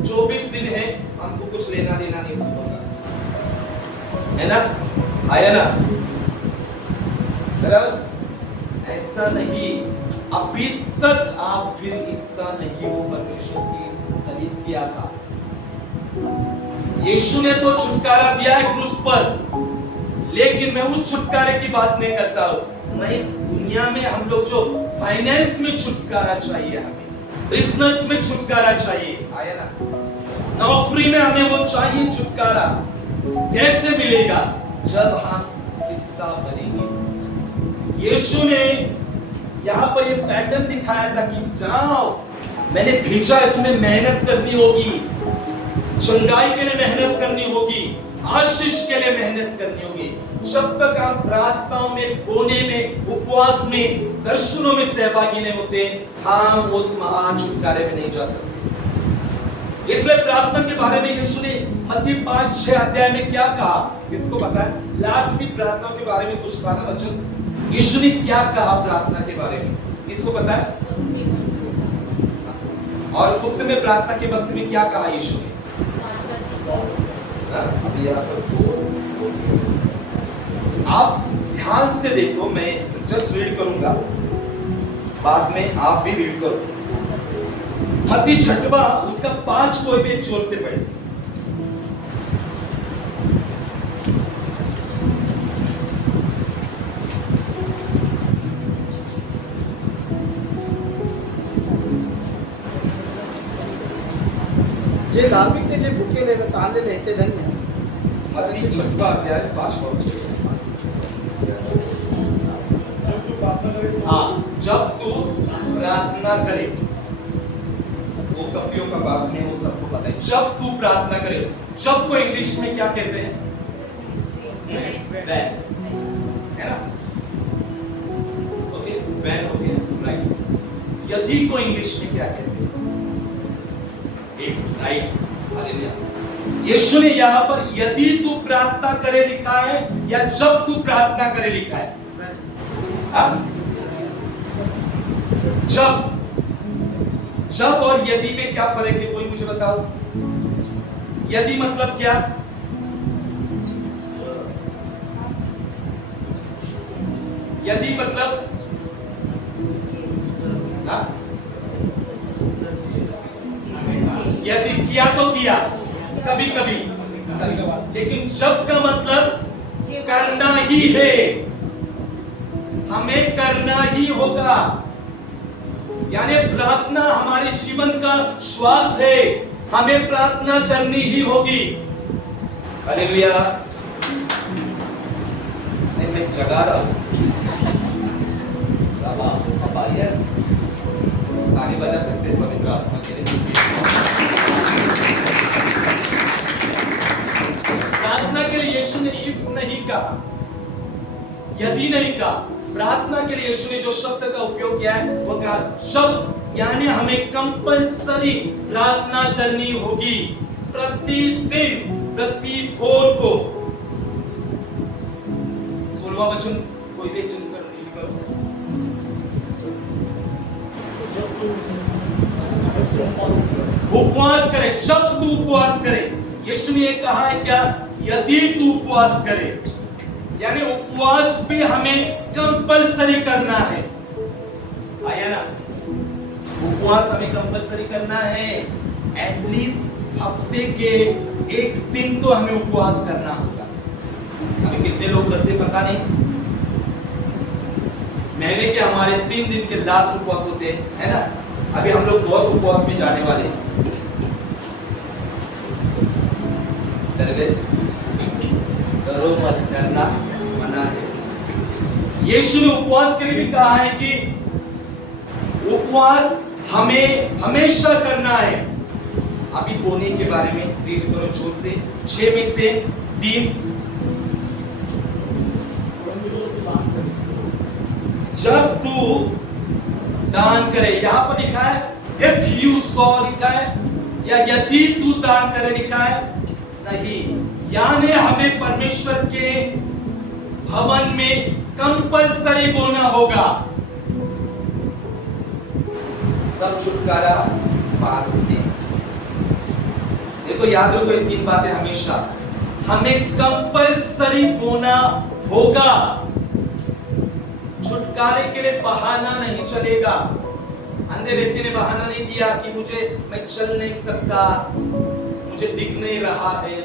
24 दिन है हमको कुछ लेना देना नहीं सुनना, है ना, आया ना? ऐसा नहीं, अभी तक आप फिर हिस्सा नहीं हो परमेश्वर की कलीसिया का। यीशु ने तो छुटकारा दिया है क्रूस पर, लेकिन मैं उस छुटकारे की बात नहीं करता हूं। मैं इस दुनिया में हम लोग जो फाइनेंस में छुटकारा चाहिए, हमें बिजनेस में छुटकारा चाहिए, आया ना, नौकरी में हमें वो चाहिए छुटकारा। कैसे मिलेगा? जब हम हिस्सा बनेंगे। यीशु ने यहाँ पर ये पैटर्न दिखाया था कि जाओ, मैंने भेजा है, तुम्हें मेहनत करनी होगी, चंगाई के लिए मेहनत करनी होगी, आशीष के लिए मेहनत करनी होगी। जब तक हम प्रार्थनाओं में, बोने में, उपवास में, दर्शनों में सहभागी नहीं होते, हम उस महान छुटकारे में नहीं जा सकते। इसलिए प्रार्थना के बारे में यीशु ने मत्ती 5-6 अध्याय में क्या कहा, किसको पता है? लास्ट की प्रार्थना के बारे में कुछ था ना वचन, यीशु ने क्या कहा प्रार्थना के बारे में, किसको पता है? और गुप्त में प्रार्थना के वक्त में क्या कहा यीशु ने? अभी यहाँ पर आप ध्यान से देखो, मैं जस्ट रीड करूंगा, बाद में आप भी रीड करो। मत्ती 6वां उसका 5 कोई भी जोर से पढ़े। जे धार्मिक थे जे भूखे ले ताले लेते धन्य। मत्ती 6वां अध्याय 5वां वचन। प्रार्थना करे तो हाँ, जब तू प्रार्थना करे, वो कपियों का बात में वो सबको पता है। जब तू प्रार्थना करे, जब को इंग्लिश में क्या कहते हैं? When, है ना? ओके, when हो गया, राइट। यदि को इंग्लिश में क्या कहते हैं? If, right. हालेलुया। यीशु ने यहाँ पर यदि तू प्रार्थना करे लिखा है या जब तू प्रार्थना करे लिखा है? जब और यदि में क्या फर्क है, कोई मुझे बताओ। यदि मतलब क्या? यदि मतलब यदि किया तो किया, कभी कभी, लेकिन जब का मतलब करना ही है, हमें करना ही होगा। यानी प्रार्थना हमारे जीवन का श्वास है, हमें प्रार्थना करनी ही होगी। हालेलुया। नहीं, मैं जगा रहा हूं। पापा यस, ताली बजा सकते हैं पवित्र आत्मा के लिए। प्रार्थना के लिए यीशु ने इफ नहीं कहा, यदि नहीं कहा। प्रार्थना के लिए यीशु ने जो शब्द का उपयोग किया है वो क्या शब्द, यानी हमें कंपल्सरी प्रार्थना करनी होगी प्रतिदिन, प्रति भोर को। 16वां वचन कोई भी वचन कर रीड करो। उपवास करे, जब तू उपवास करे। यीशु ने कहा है क्या? यदि तू उपवास करे, यानी उपवास भी हमें कंपल्सरी करना है। आया ना? उपवास हमें कंपल्सरी करना है। एटलीस्ट हफ्ते के एक दिन तो हमें उपवास करना होगा। अभी कितने लोग करते पता नहीं। महीने के हमारे 3 दिन के लास्ट उपवास होते हैं, है ना? अभी हम लोग बहुत उपवास में जाने वाले हैं। करो मत, करना मना है। यीशु ने उपवास के लिए भी कहा है कि उपवास हमें हमेशा करना है। अभी बोने के बारे में रीड करो जोर से। 6 में से 3। जब तू दान करे, यहां पर लिखा है इफ यू सॉ लिखा है या यदि तू दान करे लिखा है? नहीं, यानी हमें परमेश्वर के भवन में कंपल्सरी बोलना होगा, तब छुटकारा पास है। देखो याद रखो ये 3 बातें हमेशा, हमें कंपल्सरी बोलना होगा। छुटकारे के लिए बहाना नहीं चलेगा। अंधे व्यक्ति ने बहाना नहीं दिया कि मैं चल नहीं सकता, मुझे दिख नहीं रहा है।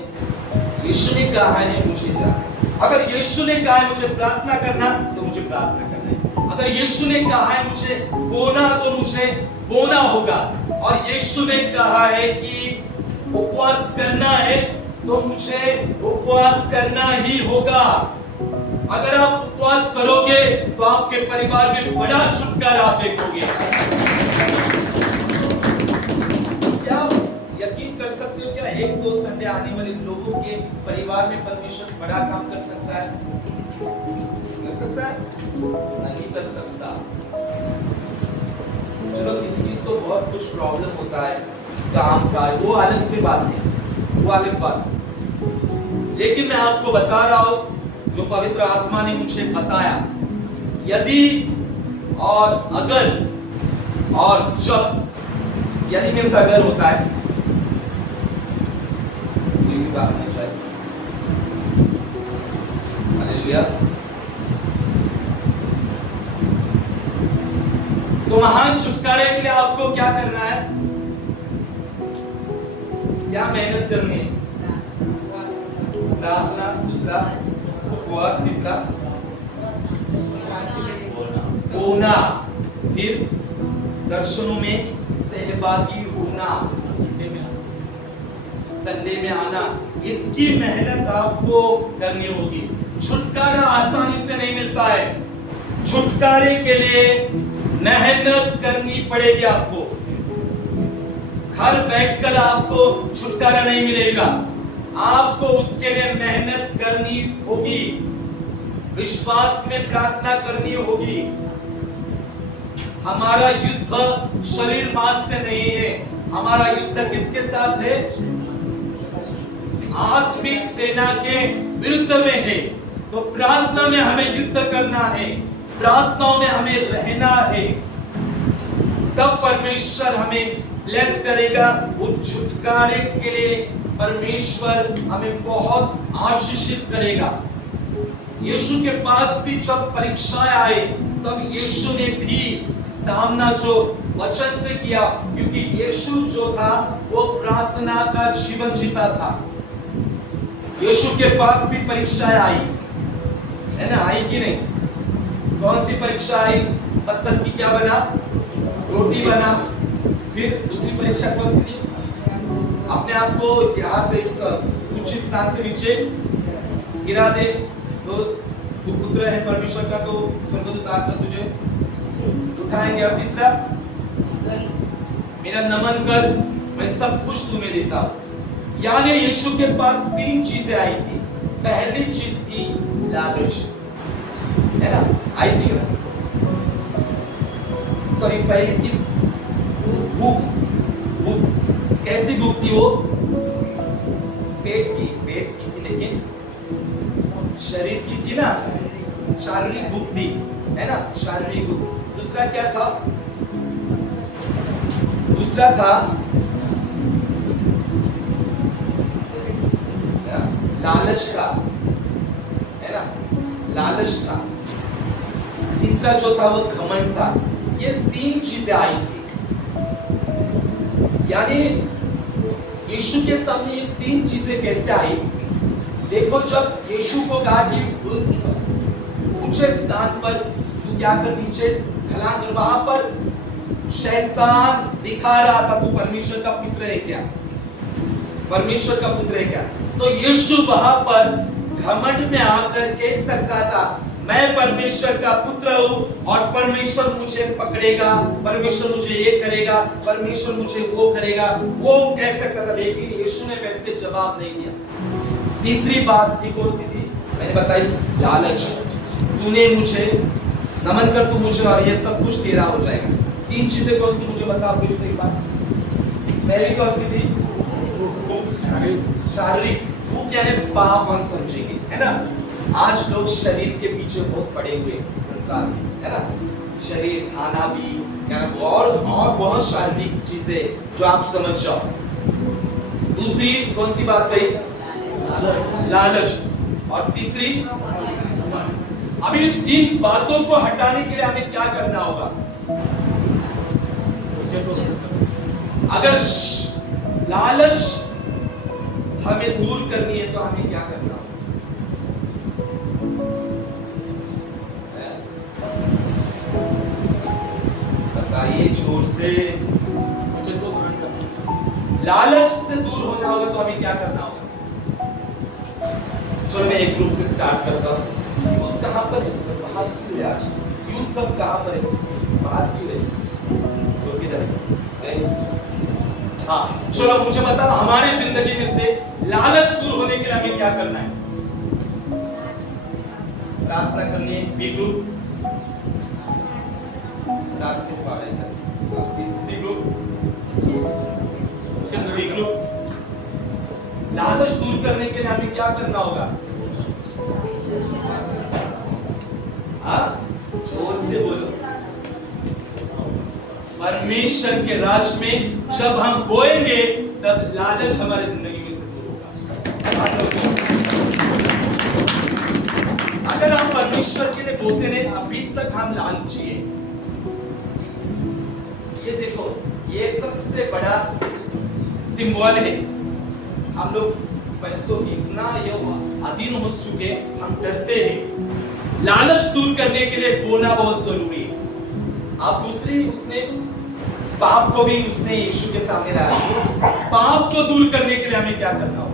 यीशु ने कहा है मुझे जाना। अगर यीशु ने कहा है मुझे प्रार्थना करना तो मुझे प्रार्थना करना है। अगर यीशु ने कहा है मुझे बोना तो मुझे बोना होगा। और यीशु ने कहा है कि उपवास करना है तो मुझे उपवास करना ही होगा। अगर आप उपवास करोगे तो आपके परिवार में बड़ा छुटकारा आप देखोगे। क्या यकीन कर सकते हो क्या 1-2 संडे आने वाले लोगों के परिवार में परमेश्वर बड़ा काम कर सकता है? कर सकता है? नहीं कर सकता। चलो किसी को बहुत कुछ प्रॉब्लम होता है काम का, वो अलग से बात है, वो अलग बात है। लेकिन मैं आपको बता रहा हूं जो पवित्र आत्मा ने मुझे बताया, यदि और अगर और जब, यदि में से अगर होता है कोई भी बात नहीं चाहिए। हालेलुया। तो महान छुटकारे के लिए आपको क्या करना है? क्या मेहनत करनी है? प्रार्थना, दूसरा उपवास, तीसरा होना, फिर दर्शनों में सहभागी होना, संडे में आना। इसकी मेहनत आपको करनी होगी। छुटकारा आसानी से नहीं मिलता है। छुटकारे के लिए मेहनत करनी पड़ेगी आपको। घर बैठकर आपको छुटकारा नहीं मिलेगा, आपको उसके लिए मेहनत करनी होगी, विश्वास में प्रार्थना करनी होगी। हमारा युद्ध शरीर मांस से नहीं है, हमारा युद्ध किसके साथ है? आत्मिक सेना के विरुद्ध में है। तो प्रार्थना में हमें युद्ध करना है, प्रार्थनाओं में हमें रहना है, तब परमेश्वर हमें ब्लेस करेगा। वो छुटकारे के लिए परमेश्वर हमें बहुत आशीषित करेगा। यीशु के पास भी जब परीक्षाएं आए तब यीशु ने भी सामना जो वचन से किया, क्योंकि यीशु जो था वो प्रार्थना का जीवन जीता था। यीशु के पास भी परीक्षाएं आई, है ना? आई कि नहीं? कौन सी परीक्षा आई? पत्थर की क्या बना? रोटी बना। फिर दूसरी परीक्षा कौन सी थी? अपने आप को यहाँ से इस ऊंचे स्थान से नीचे गिरा दे, तो तू पुत्र है परमेश्वर का, तो स्वर्गदूत आकर तुझे उठाएंगे। और तीसरा, मेरा नमन कर, मैं सब कुछ तुम्हें देता हूं। यानी यीशु के पास तीन चीजें आई थी। पहली चीज थी लालच, है ना? आई थी ना? सॉरी, पहली थी भूख। भूख कैसी भूख थी? वो पेट की थी, लेकिन शरीर की थी ना, शारीरिक भूख थी, है ना? शारीरिक भूख। दूसरा क्या था? दूसरा था लालच था, है ना? लालच था। तीसरा जो था वो घमंड था। ये तीन चीजें आई थी। यानी यीशु के सामने ये तीन चीजें कैसे आई? देखो, जब यीशु को कहा कि उस ऊंचे स्थान पर तू क्या कर, नीचे ढलान कर, वहां पर शैतान दिखा रहा था तू परमेश्वर का पुत्र है क्या? परमेश्वर का पुत्र है क्या? तो यीशु वहां पर घमंड में आकर कह सकता था, मैं परमेश्वर का पुत्र हूं और परमेश्वर मुझे पकड़ेगा, परमेश्वर मुझे ये करेगा, परमेश्वर मुझे वो करेगा, वो कह सकता था। लेकिन यीशु ने वैसे जवाब नहीं दिया। तीसरी बात थी, कौन सी थी? मैंने बताई, लालच। तूने मुझे नमन कर, तू मुझे और ये सब कुछ तेरा हो जाएगा। तीन चीजें कौन सी मुझे बताओ फिर से एक बार। पहली कौन सी थी? शारीरिक भूख, यानी पाप हम समझेंगे, है ना? आज लोग शरीर के पीछे बहुत पड़े हुए संसार में, है ना? शरीर, खाना भी, और बहुत शारीरिक चीजें जो आप समझ जाओ। दूसरी कौन सी बात कही? लालच। और तीसरी, अभी तीन बातों को हटाने के लिए हमें क्या करना होगा? अगर लालच हमें दूर करनी है तो हमें क्या करना होगा? बताइए जोर से। लालच से दूर होना होगा तो हमें क्या करना होगा? चलो मैं एक ग्रुप से स्टार्ट करता हूँ। यूथ कहाँ पर है? सब बाहर क्यों है आज? यूथ सब कहाँ पर है? बाहर क्यों है? तो किधर है? हाँ, चलो मुझे बताओ, हमारी जिंदगी में से लालच दूर होने के लिए हमें क्या करना है? प्रार्थना करनी है। B group, C group, B group. लालच दूर करने के लिए हमें क्या करना होगा? हाँ, जोर से बोलो। परमेश्वर के राज में जब हम बोएंगे तब लालच हमारी जिंदगी में से दूर होगा। अगर हम परमेश्वर के लिए बोलते रहे, अभी तक हम लालची हैं। ये देखो, ये सबसे बड़ा सिंबल है। हम लोग पैसों की इतना ये अधीन हो चुके, हम डरते हैं। लालच दूर करने के लिए बोलना बहुत जरूरी है। आप दूसरी, उसने पाप को भी उसने यीशु के सामने लाया। पाप को दूर करने के लिए हमें क्या करना होगा?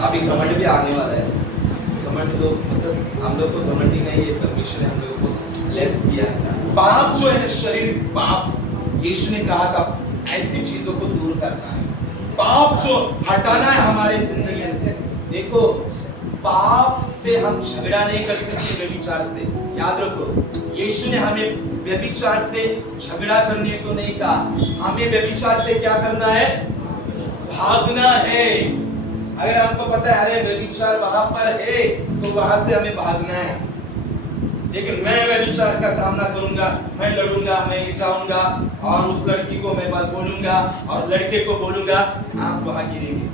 अभी घमंड भी आने वाला है। घमंड लोग मतलब हम लोग को घमंड ही नहीं है, परमेश्वर ने हम लोग को ब्लेस किया। पाप जो है शरीर पाप, यीशु ने कहा था ऐसी चीजों को दूर करना है, पाप जो हटाना है हमारे जिंदगी में। देखो पाप से हम झगड़ा नहीं कर सकते व्यभिचार से, याद रखो। यीशु ने हमें व्यभिचार से झगड़ा करने को नहीं कहा, हमें व्यभिचार से क्या करना है, भागना है। अगर हमको पता है अरे व्यभिचार वहां पर है तो वहां से हमें भागना है, लेकिन मैं व्यभिचार का सामना करूंगा, मैं लड़ूंगा, मैं जाऊंगा और उस लड़की को मैं बात बोलूंगा और लड़के को बोलूंगा, आप वहां गिरेंगे।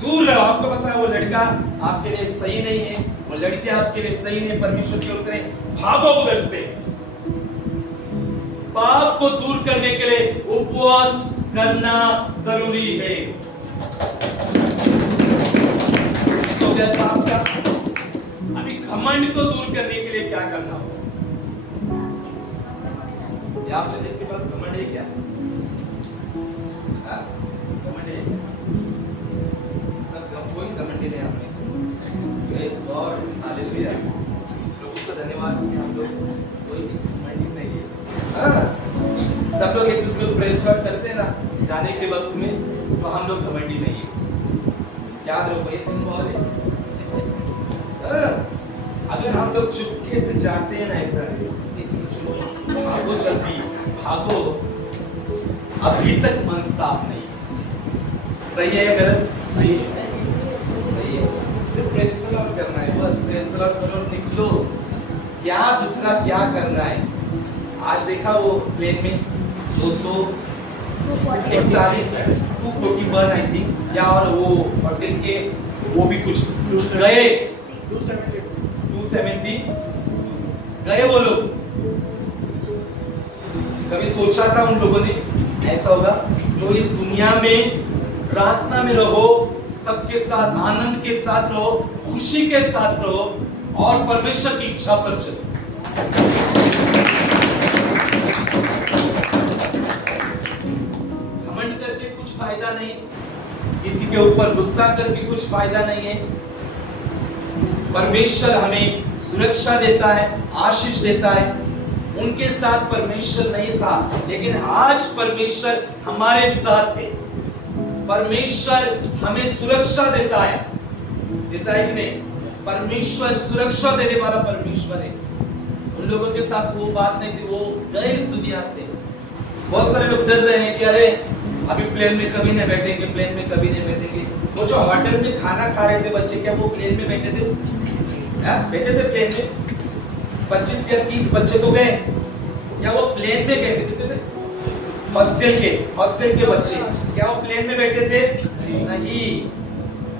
दूर रहो, आपको पता है वो लड़का आपके लिए सही नहीं है, वो लड़के आपके लिए सही नहीं, परमेश्वर की ओर से भागो उधर से। पाप को दूर करने के लिए उपवास करना जरूरी है। तो क्या पाप का अभी घमंड को दूर करने के लिए क्या करना होगा? या आप इसके पास घमंड है क्या? घमंड है? सब कोई घमंडी नहीं आपने से। Praise God, hallelujah. प्रभु का धन्यवाद कि हम लोग कोई भी घमंडी नहीं है। सब लोग एक दूसरे को प्रेज गॉड करते हैं ना जाने के वक्त में, तो हम लोग घमंडी नहीं है। याद रखो ये सिंबल है। अगर हम लोग चुपके से जाते हैं ना ऐसा, भागो जल्दी भागो, अभी तक मन साफ नहीं। सही है या गलत? सही है, सही है। सिर्फ प्रेज द लॉर्ड करना है, बस प्रेज द लॉर्ड करो, निकलो। क्या दूसरा क्या करना है? आज देखा वो प्लेन में 241 आई थिंक, या और वो होटल के वो भी कुछ गए 270 गए वो लोग। कभी सोचा था उन लोगों ने ऐसा होगा? तो इस दुनिया में प्रार्थना में रहो, सबके साथ आनंद के साथ रहो, खुशी के साथ रहो और परमेश्वर की इच्छा पर चलो। घमंड करके कुछ फायदा नहीं, किसी के ऊपर गुस्सा करके कुछ फायदा नहीं है। परमेश्वर हमें सुरक्षा देता है, आशीष देता है। उनके साथ परमेश्वर नहीं था, लेकिन आज परमेश्वर हमारे साथ है। परमेश्वर हमें सुरक्षा देता है कि नहीं? परमेश्वर सुरक्षा देने वाला परमेश्वर है। उन लोगों के साथ वो बात नहीं थी, वो गए इस दुनिया से। बहुत सारे लोग डर रहे हैं कि अरे अभी प्लेन में कभी नहीं बैठेंगे, प्लेन में कभी नहीं बैठेंगे। वो जो होटल में खाना खा रहे थे बच्चे, क्या वो प्लेन में बैठे थे? बैठे थे प्लेन में? 25 या 30 बच्चे तो गए, या वो प्लेन में गए थे? हॉस्टल के बच्चे क्या वो प्लेन में बैठे थे? नहीं।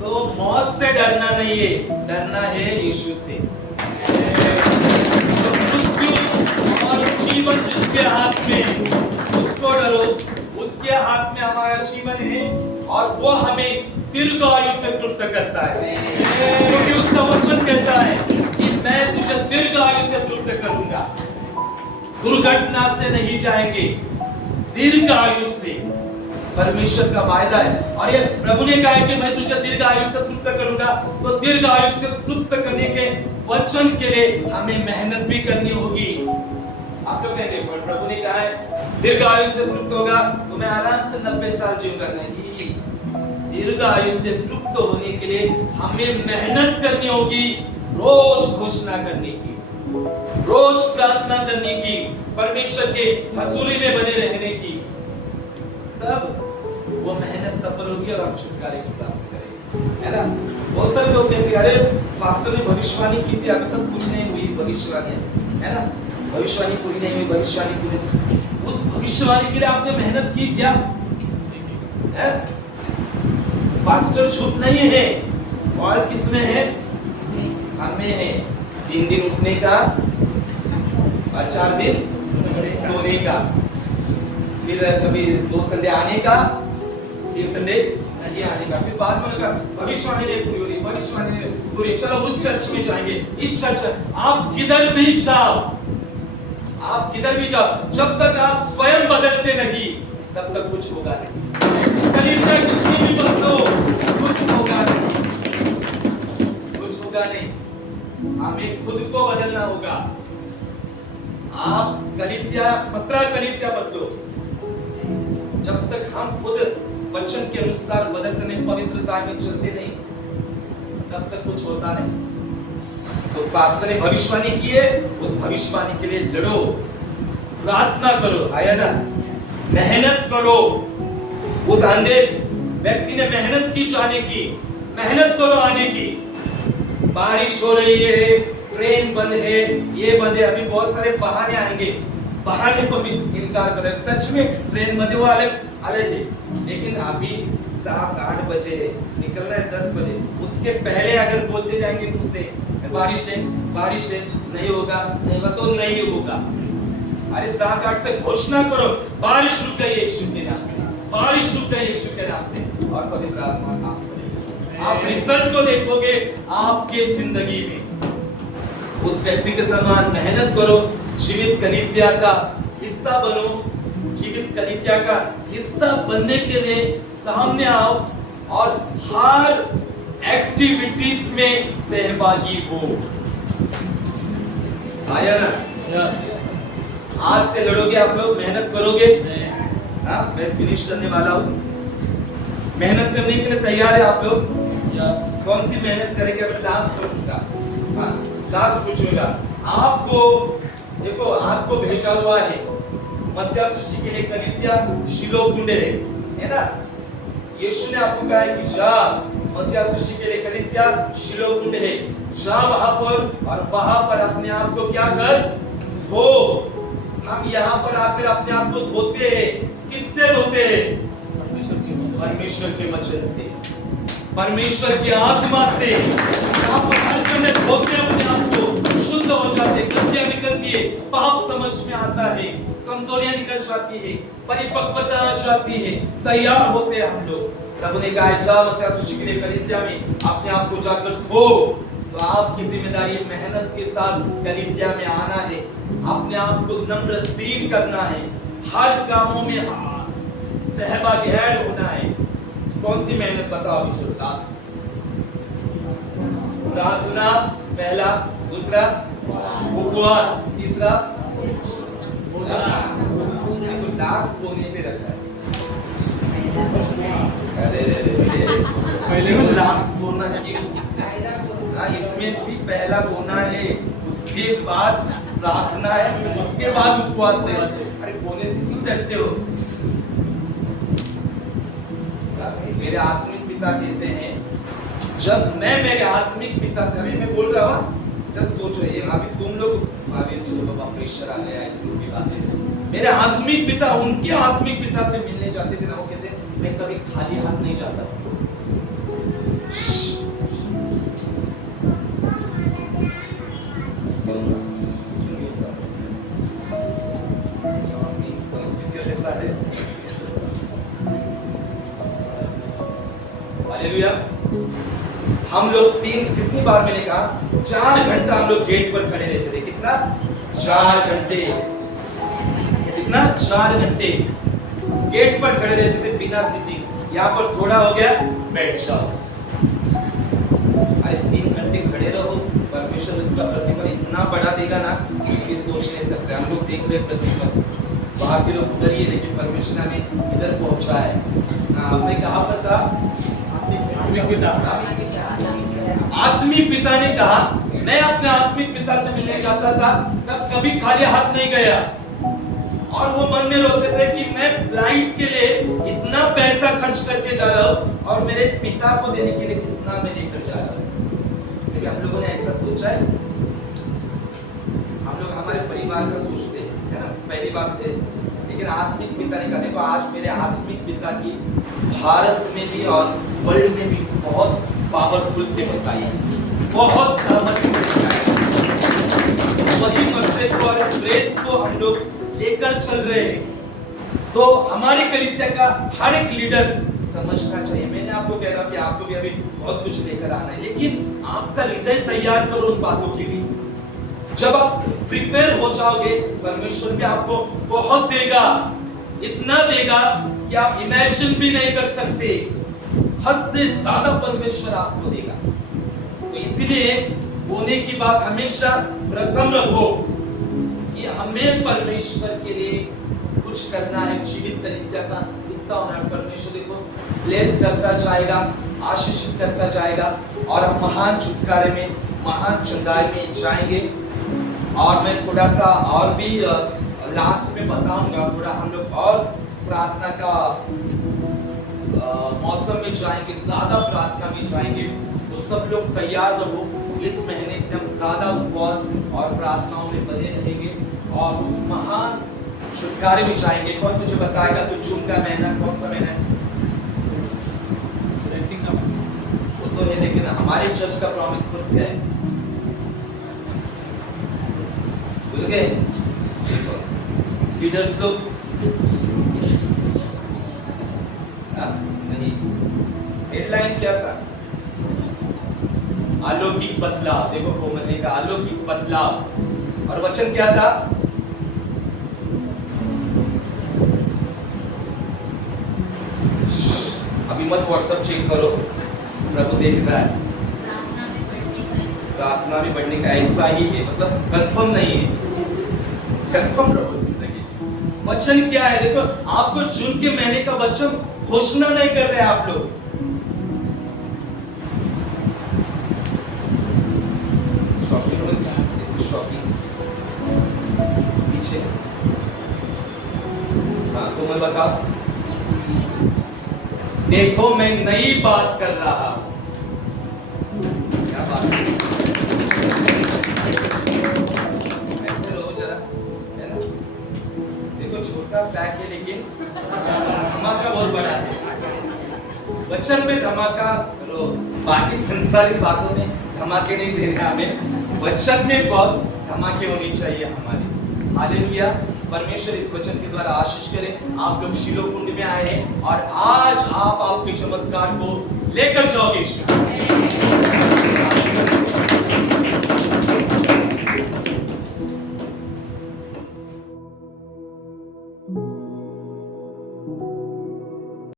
तो मौत से डरना नहीं है, डरना है यीशु से। तो मृत्यु और जीवन जिसके हाथ में, उसको डरो। उसके हाथ में हमारा जीवन है और वो हमें दीर्घ आयु से तृप्त करता है, क्योंकि उसका वचन कहता है कि मैं तुझे दीर्घ आयु से तृप्त करूंगा। दुर्घटना से नहीं जाएंगे, दीर्घ आयु से। परमेश्वर का वायदा है, और ये प्रभु ने कहा है कि मैं तुझे दीर्घ आयु से तृप्त करूंगा। तो दीर्घ आयु से तृप्त करने के वचन के लिए हमें मेहनत भी करनी होगी। आप लोग कहेंगे प्रभु ने कहा है दीर्घ आयु से तृप्त होगा तो मैं आराम से 90 साल जीऊंगा। नहीं, दीर्घ आयु से तृप्त होने के लिए हमें मेहनत करनी होगी, रोज घोषणा करने की, रोज प्रार्थना करने की, परमेश्वर के हजूरी में बने रहने की। तब वो मेहनत सफल होगी और हम छुटकारे की प्राप्त करेंगे, है ना? बहुत सारे लोग कहते हैं अरे पास्टर ने भविष्यवाणी की थी, अभी तक पूरी नहीं हुई भविष्यवाणी, है ना? भविष्यवाणी पूरी नहीं हुई, भविष्यवाणी पूरी। उस भविष्यवाणी के लिए आपने मेहनत की क्या? है? पास्टर झूठ नहीं है, और किसमें है? हमें है। 3 दिन उठने का और 4 दिन सोने का, फिर कभी 2 संडे आने का, 3 संडे नहीं आने का, फिर बाद में लगा भविष्यवाणी नहीं पूरी हो रही, भविष्यवाणी नहीं पूरी, चलो उस चर्च में जाएंगे, इस चर्च। आप किधर भी जाओ, आप किधर भी जाओ, जब तक आप स्वयं बदलते नहीं तब तक कुछ होगा नहीं। कलीसिया कितनी भी बदलो, कुछ होगा नहीं। कलीसिया 17 कलीसिया बदलो, जब तक हम खुद वचन के अनुसार बदलते नहीं, पवित्रता में चलते नहीं, तब तक कुछ होता नहीं। तो पास्टर ने भविष्यवाणी की है, उस भविष्यवाणी के लिए लड़ो, प्रार्थना करो, आया ना, मेहनत करो। उस अंधे व्यक्ति ने मेहनत की जाने की, मेहनत करो आने की। बारिश हो रही है, ट्रेन बंद है, ये बंद है, अभी बहुत सारे बहाने आएंगे, बहाने को भी इनकार करें। सच में ट्रेन बंद हुआ अलग है, लेकिन अभी 7-8 बजे निकलना है, 10 बजे, उसके पहले अगर बोलते जाएंगे मुझसे बारिश है, नहीं होगा तो नहीं होगा। अरे 7-8 से घोषणा करो, बारिश रुक गई यीशु के नाम से, बारिश रुक गई यीशु के नाम से, और पवित्र आत्मा काम करेगी। आप रिजल्ट को देखोगे आपके जिंदगी में। उस व्यक्ति के समान मेहनत करो, जीवित कलीसिया का हिस्सा बनो। जीवित कलीसिया का हिस्सा बनने के लिए सामने आओ और हर एक्टिविटीज में सहभागी हो। आया ना? आज से लड़ोगे आप लोग, मेहनत करोगे। हाँ, मैं फिनिश करने वाला हूँ। मेहनत करने के लिए तैयार है आप लोग? कौन सी मेहनत करेंगे? अब लास्ट पूछूंगा। हाँ, लास्ट पूछूंगा। आपको देखो, आपको भेजा हुआ है मसीहा सुशी के लिए कलीसिया शिलो कुंडे है ना। यीशु ने आपको कहा है कि जा मसीहा सुशी के लिए कलीसिया शिलो कुंडे है, जा वहां पर और वहां पर अपने आप को क्या कर, धो। हम यहाँ पर आकर अपने आप को धोते हैं, किससे धोते हैं? परमेश्वर के वचन से, परमेश्वर की आत्मा से। आप हर समय धोते हैं अपने आप को, शुद्ध हो जाते, गलतियां निकलती है, पाप समझ में आता है, कमजोरियां निकल जाती है, परिपक्वता आ जाती है, तैयार होते हैं हम लोग। प्रभु ने कहा जा मसीहा सुशी के लिए कलीसिया में अपने आप को जाकर धो। तो आपकी जिम्मेदारी मेहनत के साथ कलीसिया में आना है, अपने आप को नम्र दीन करना है, हर कामों में सहभागी होना है। कौन सी मेहनत बताओ अभी? चलो लास्ट, प्रार्थना पहला, दूसरा उपवास, तीसरा लास्ट कोने पे रखा है। अरे पहले लास्ट कोना क्यों? इसमें भी पहला कोना है, उसके बाद प्रार्थना है, उसके बाद उपवास है। अरे कोने से क्यों डरते हो? मेरे आत्मिक पिता कहते हैं, जब मैं मेरे आत्मिक पिता से, अभी मैं बोल रहा हूँ, जस्ट सोचो, ये अभी तुम लोग, अभी चलो बाबा प्रेशर आ गया इसकी बात है। मेरे आत्मिक पिता उनके आत्मिक पिता से मिलने जाते थे ना, वो कहते हैं मैं कभी खाली हाथ नहीं जाता। हालेलुया। हम लोग कितनी बार मैंने कहा 4 घंटा हम लोग गेट पर खड़े रहते थे। कितना? 4 घंटे। कितना? 4 घंटे गेट पर खड़े रहते थे बिना सीटिंग। यहाँ पर थोड़ा हो गया, बैठ जाओ। अरे 3 घंटे खड़े रहो, परमेश्वर उसका प्रतिफल इतना बढ़ा देगा ना कि सोच नहीं सकते। हम लोग देख रहे प्रतिफल, वहां के लोग उधर ही है, लेकिन परमेश्वर ने इधर पहुंचा है। हमने कहाँ पर था? आत्मिक पिता ने कहा मैं अपने आत्मिक पिता से मिलने जाता था, तब कभी खाली हाथ नहीं गया। और वो मन में रोते थे कि मैं फ्लाइट के लिए इतना पैसा खर्च करके जा रहा हूँ और मेरे पिता को देने के लिए कितना मैं लेकर जा रहा हूँ। लेकिन हम लोगों ने ऐसा सोचा है? हम लोग हमारे परिवार का सोचते हैं ना, पहली बात है। लेकिन आत्मिक पिता ने कहा देखो आज मेरे आत्मिक पिता की भारत में भी और वर्ल्ड में भी बहुत पावरफुल से बताई, बहुत सामर्थ्य से बताई। वही मसले को और ग्रेस को हम लोग लेकर चल रहे हैं। तो हमारे कलीसिया का हर एक लीडर समझना चाहिए। मैंने आपको कह रहा कि आपको भी अभी बहुत कुछ लेकर आना है, लेकिन आपका हृदय तैयार करो उन बातों के लिए। जब आप प्रिपेयर हो जाओगे, परमेश्वर भी आपको बहुत देगा, इतना देगा कि आप इमेजिन भी नहीं कर सकते। हद से ज्यादा परमेश्वर आपको देगा। तो इसीलिए होने की बात हमेशा प्रथम रखो कि हमें परमेश्वर के लिए कुछ करना है, जीवित कलीसिया का हिस्सा होना है। परमेश्वर देखो ब्लेस करता जाएगा, आशीषित करता जाएगा और हम महान छुटकारे में, महान चंगाई में जाएंगे। और मैं थोड़ा सा और भी लास्ट में बताऊंगा, थोड़ा हम लोग और प्रार्थना का मौसम में जाएंगे, ज्यादा प्रार्थना में जाएंगे। तो सब लोग तैयार रहो, इस महीने से हम ज्यादा उपवास और प्रार्थनाओं में बने रहेंगे और उस महान छुटकारे में जाएंगे। कौन मुझे बताएगा तो जून का महीना कौन सा महीना है? वो तो है, लेकिन हमारे चर्च का प्रॉमिस वर्स क्या है? भूल गए? लीडर्स लोग नहीं, हेडलाइन क्या था? अलौकिक बदलाव। देखो कोमल ने कहा अलौकिक बदलाव, और वचन क्या था? अभी मत व्हाट्सएप चेक करो, प्रभु देख रहा है। प्रार्थना में बढ़ने का ऐसा ही है, मतलब कंफर्म नहीं है, कंफर्म रहो जिंदगी। वचन क्या है? देखो आपको जून के महीने का वचन घोषणा नहीं कर रहे आप लोग। पीछे हाँ, तो मैं बताओ, देखो मैं नई बात कर रहा हूं। क्या बात है? ऐसे रहो जरा, है ना? देखो छोटा पैक है लेकिन धमाका बहुत बड़ा है। वचन में धमाका, बाकी संसारिक बातों में धमाके नहीं देने हमें, वचन में बहुत धमाके होनी चाहिए हमारे। हालेलुया। परमेश्वर इस वचन के द्वारा आशीष करें। आप लोग शीलो कुंड में आए हैं और आज आप आपके चमत्कार को लेकर जाओगे।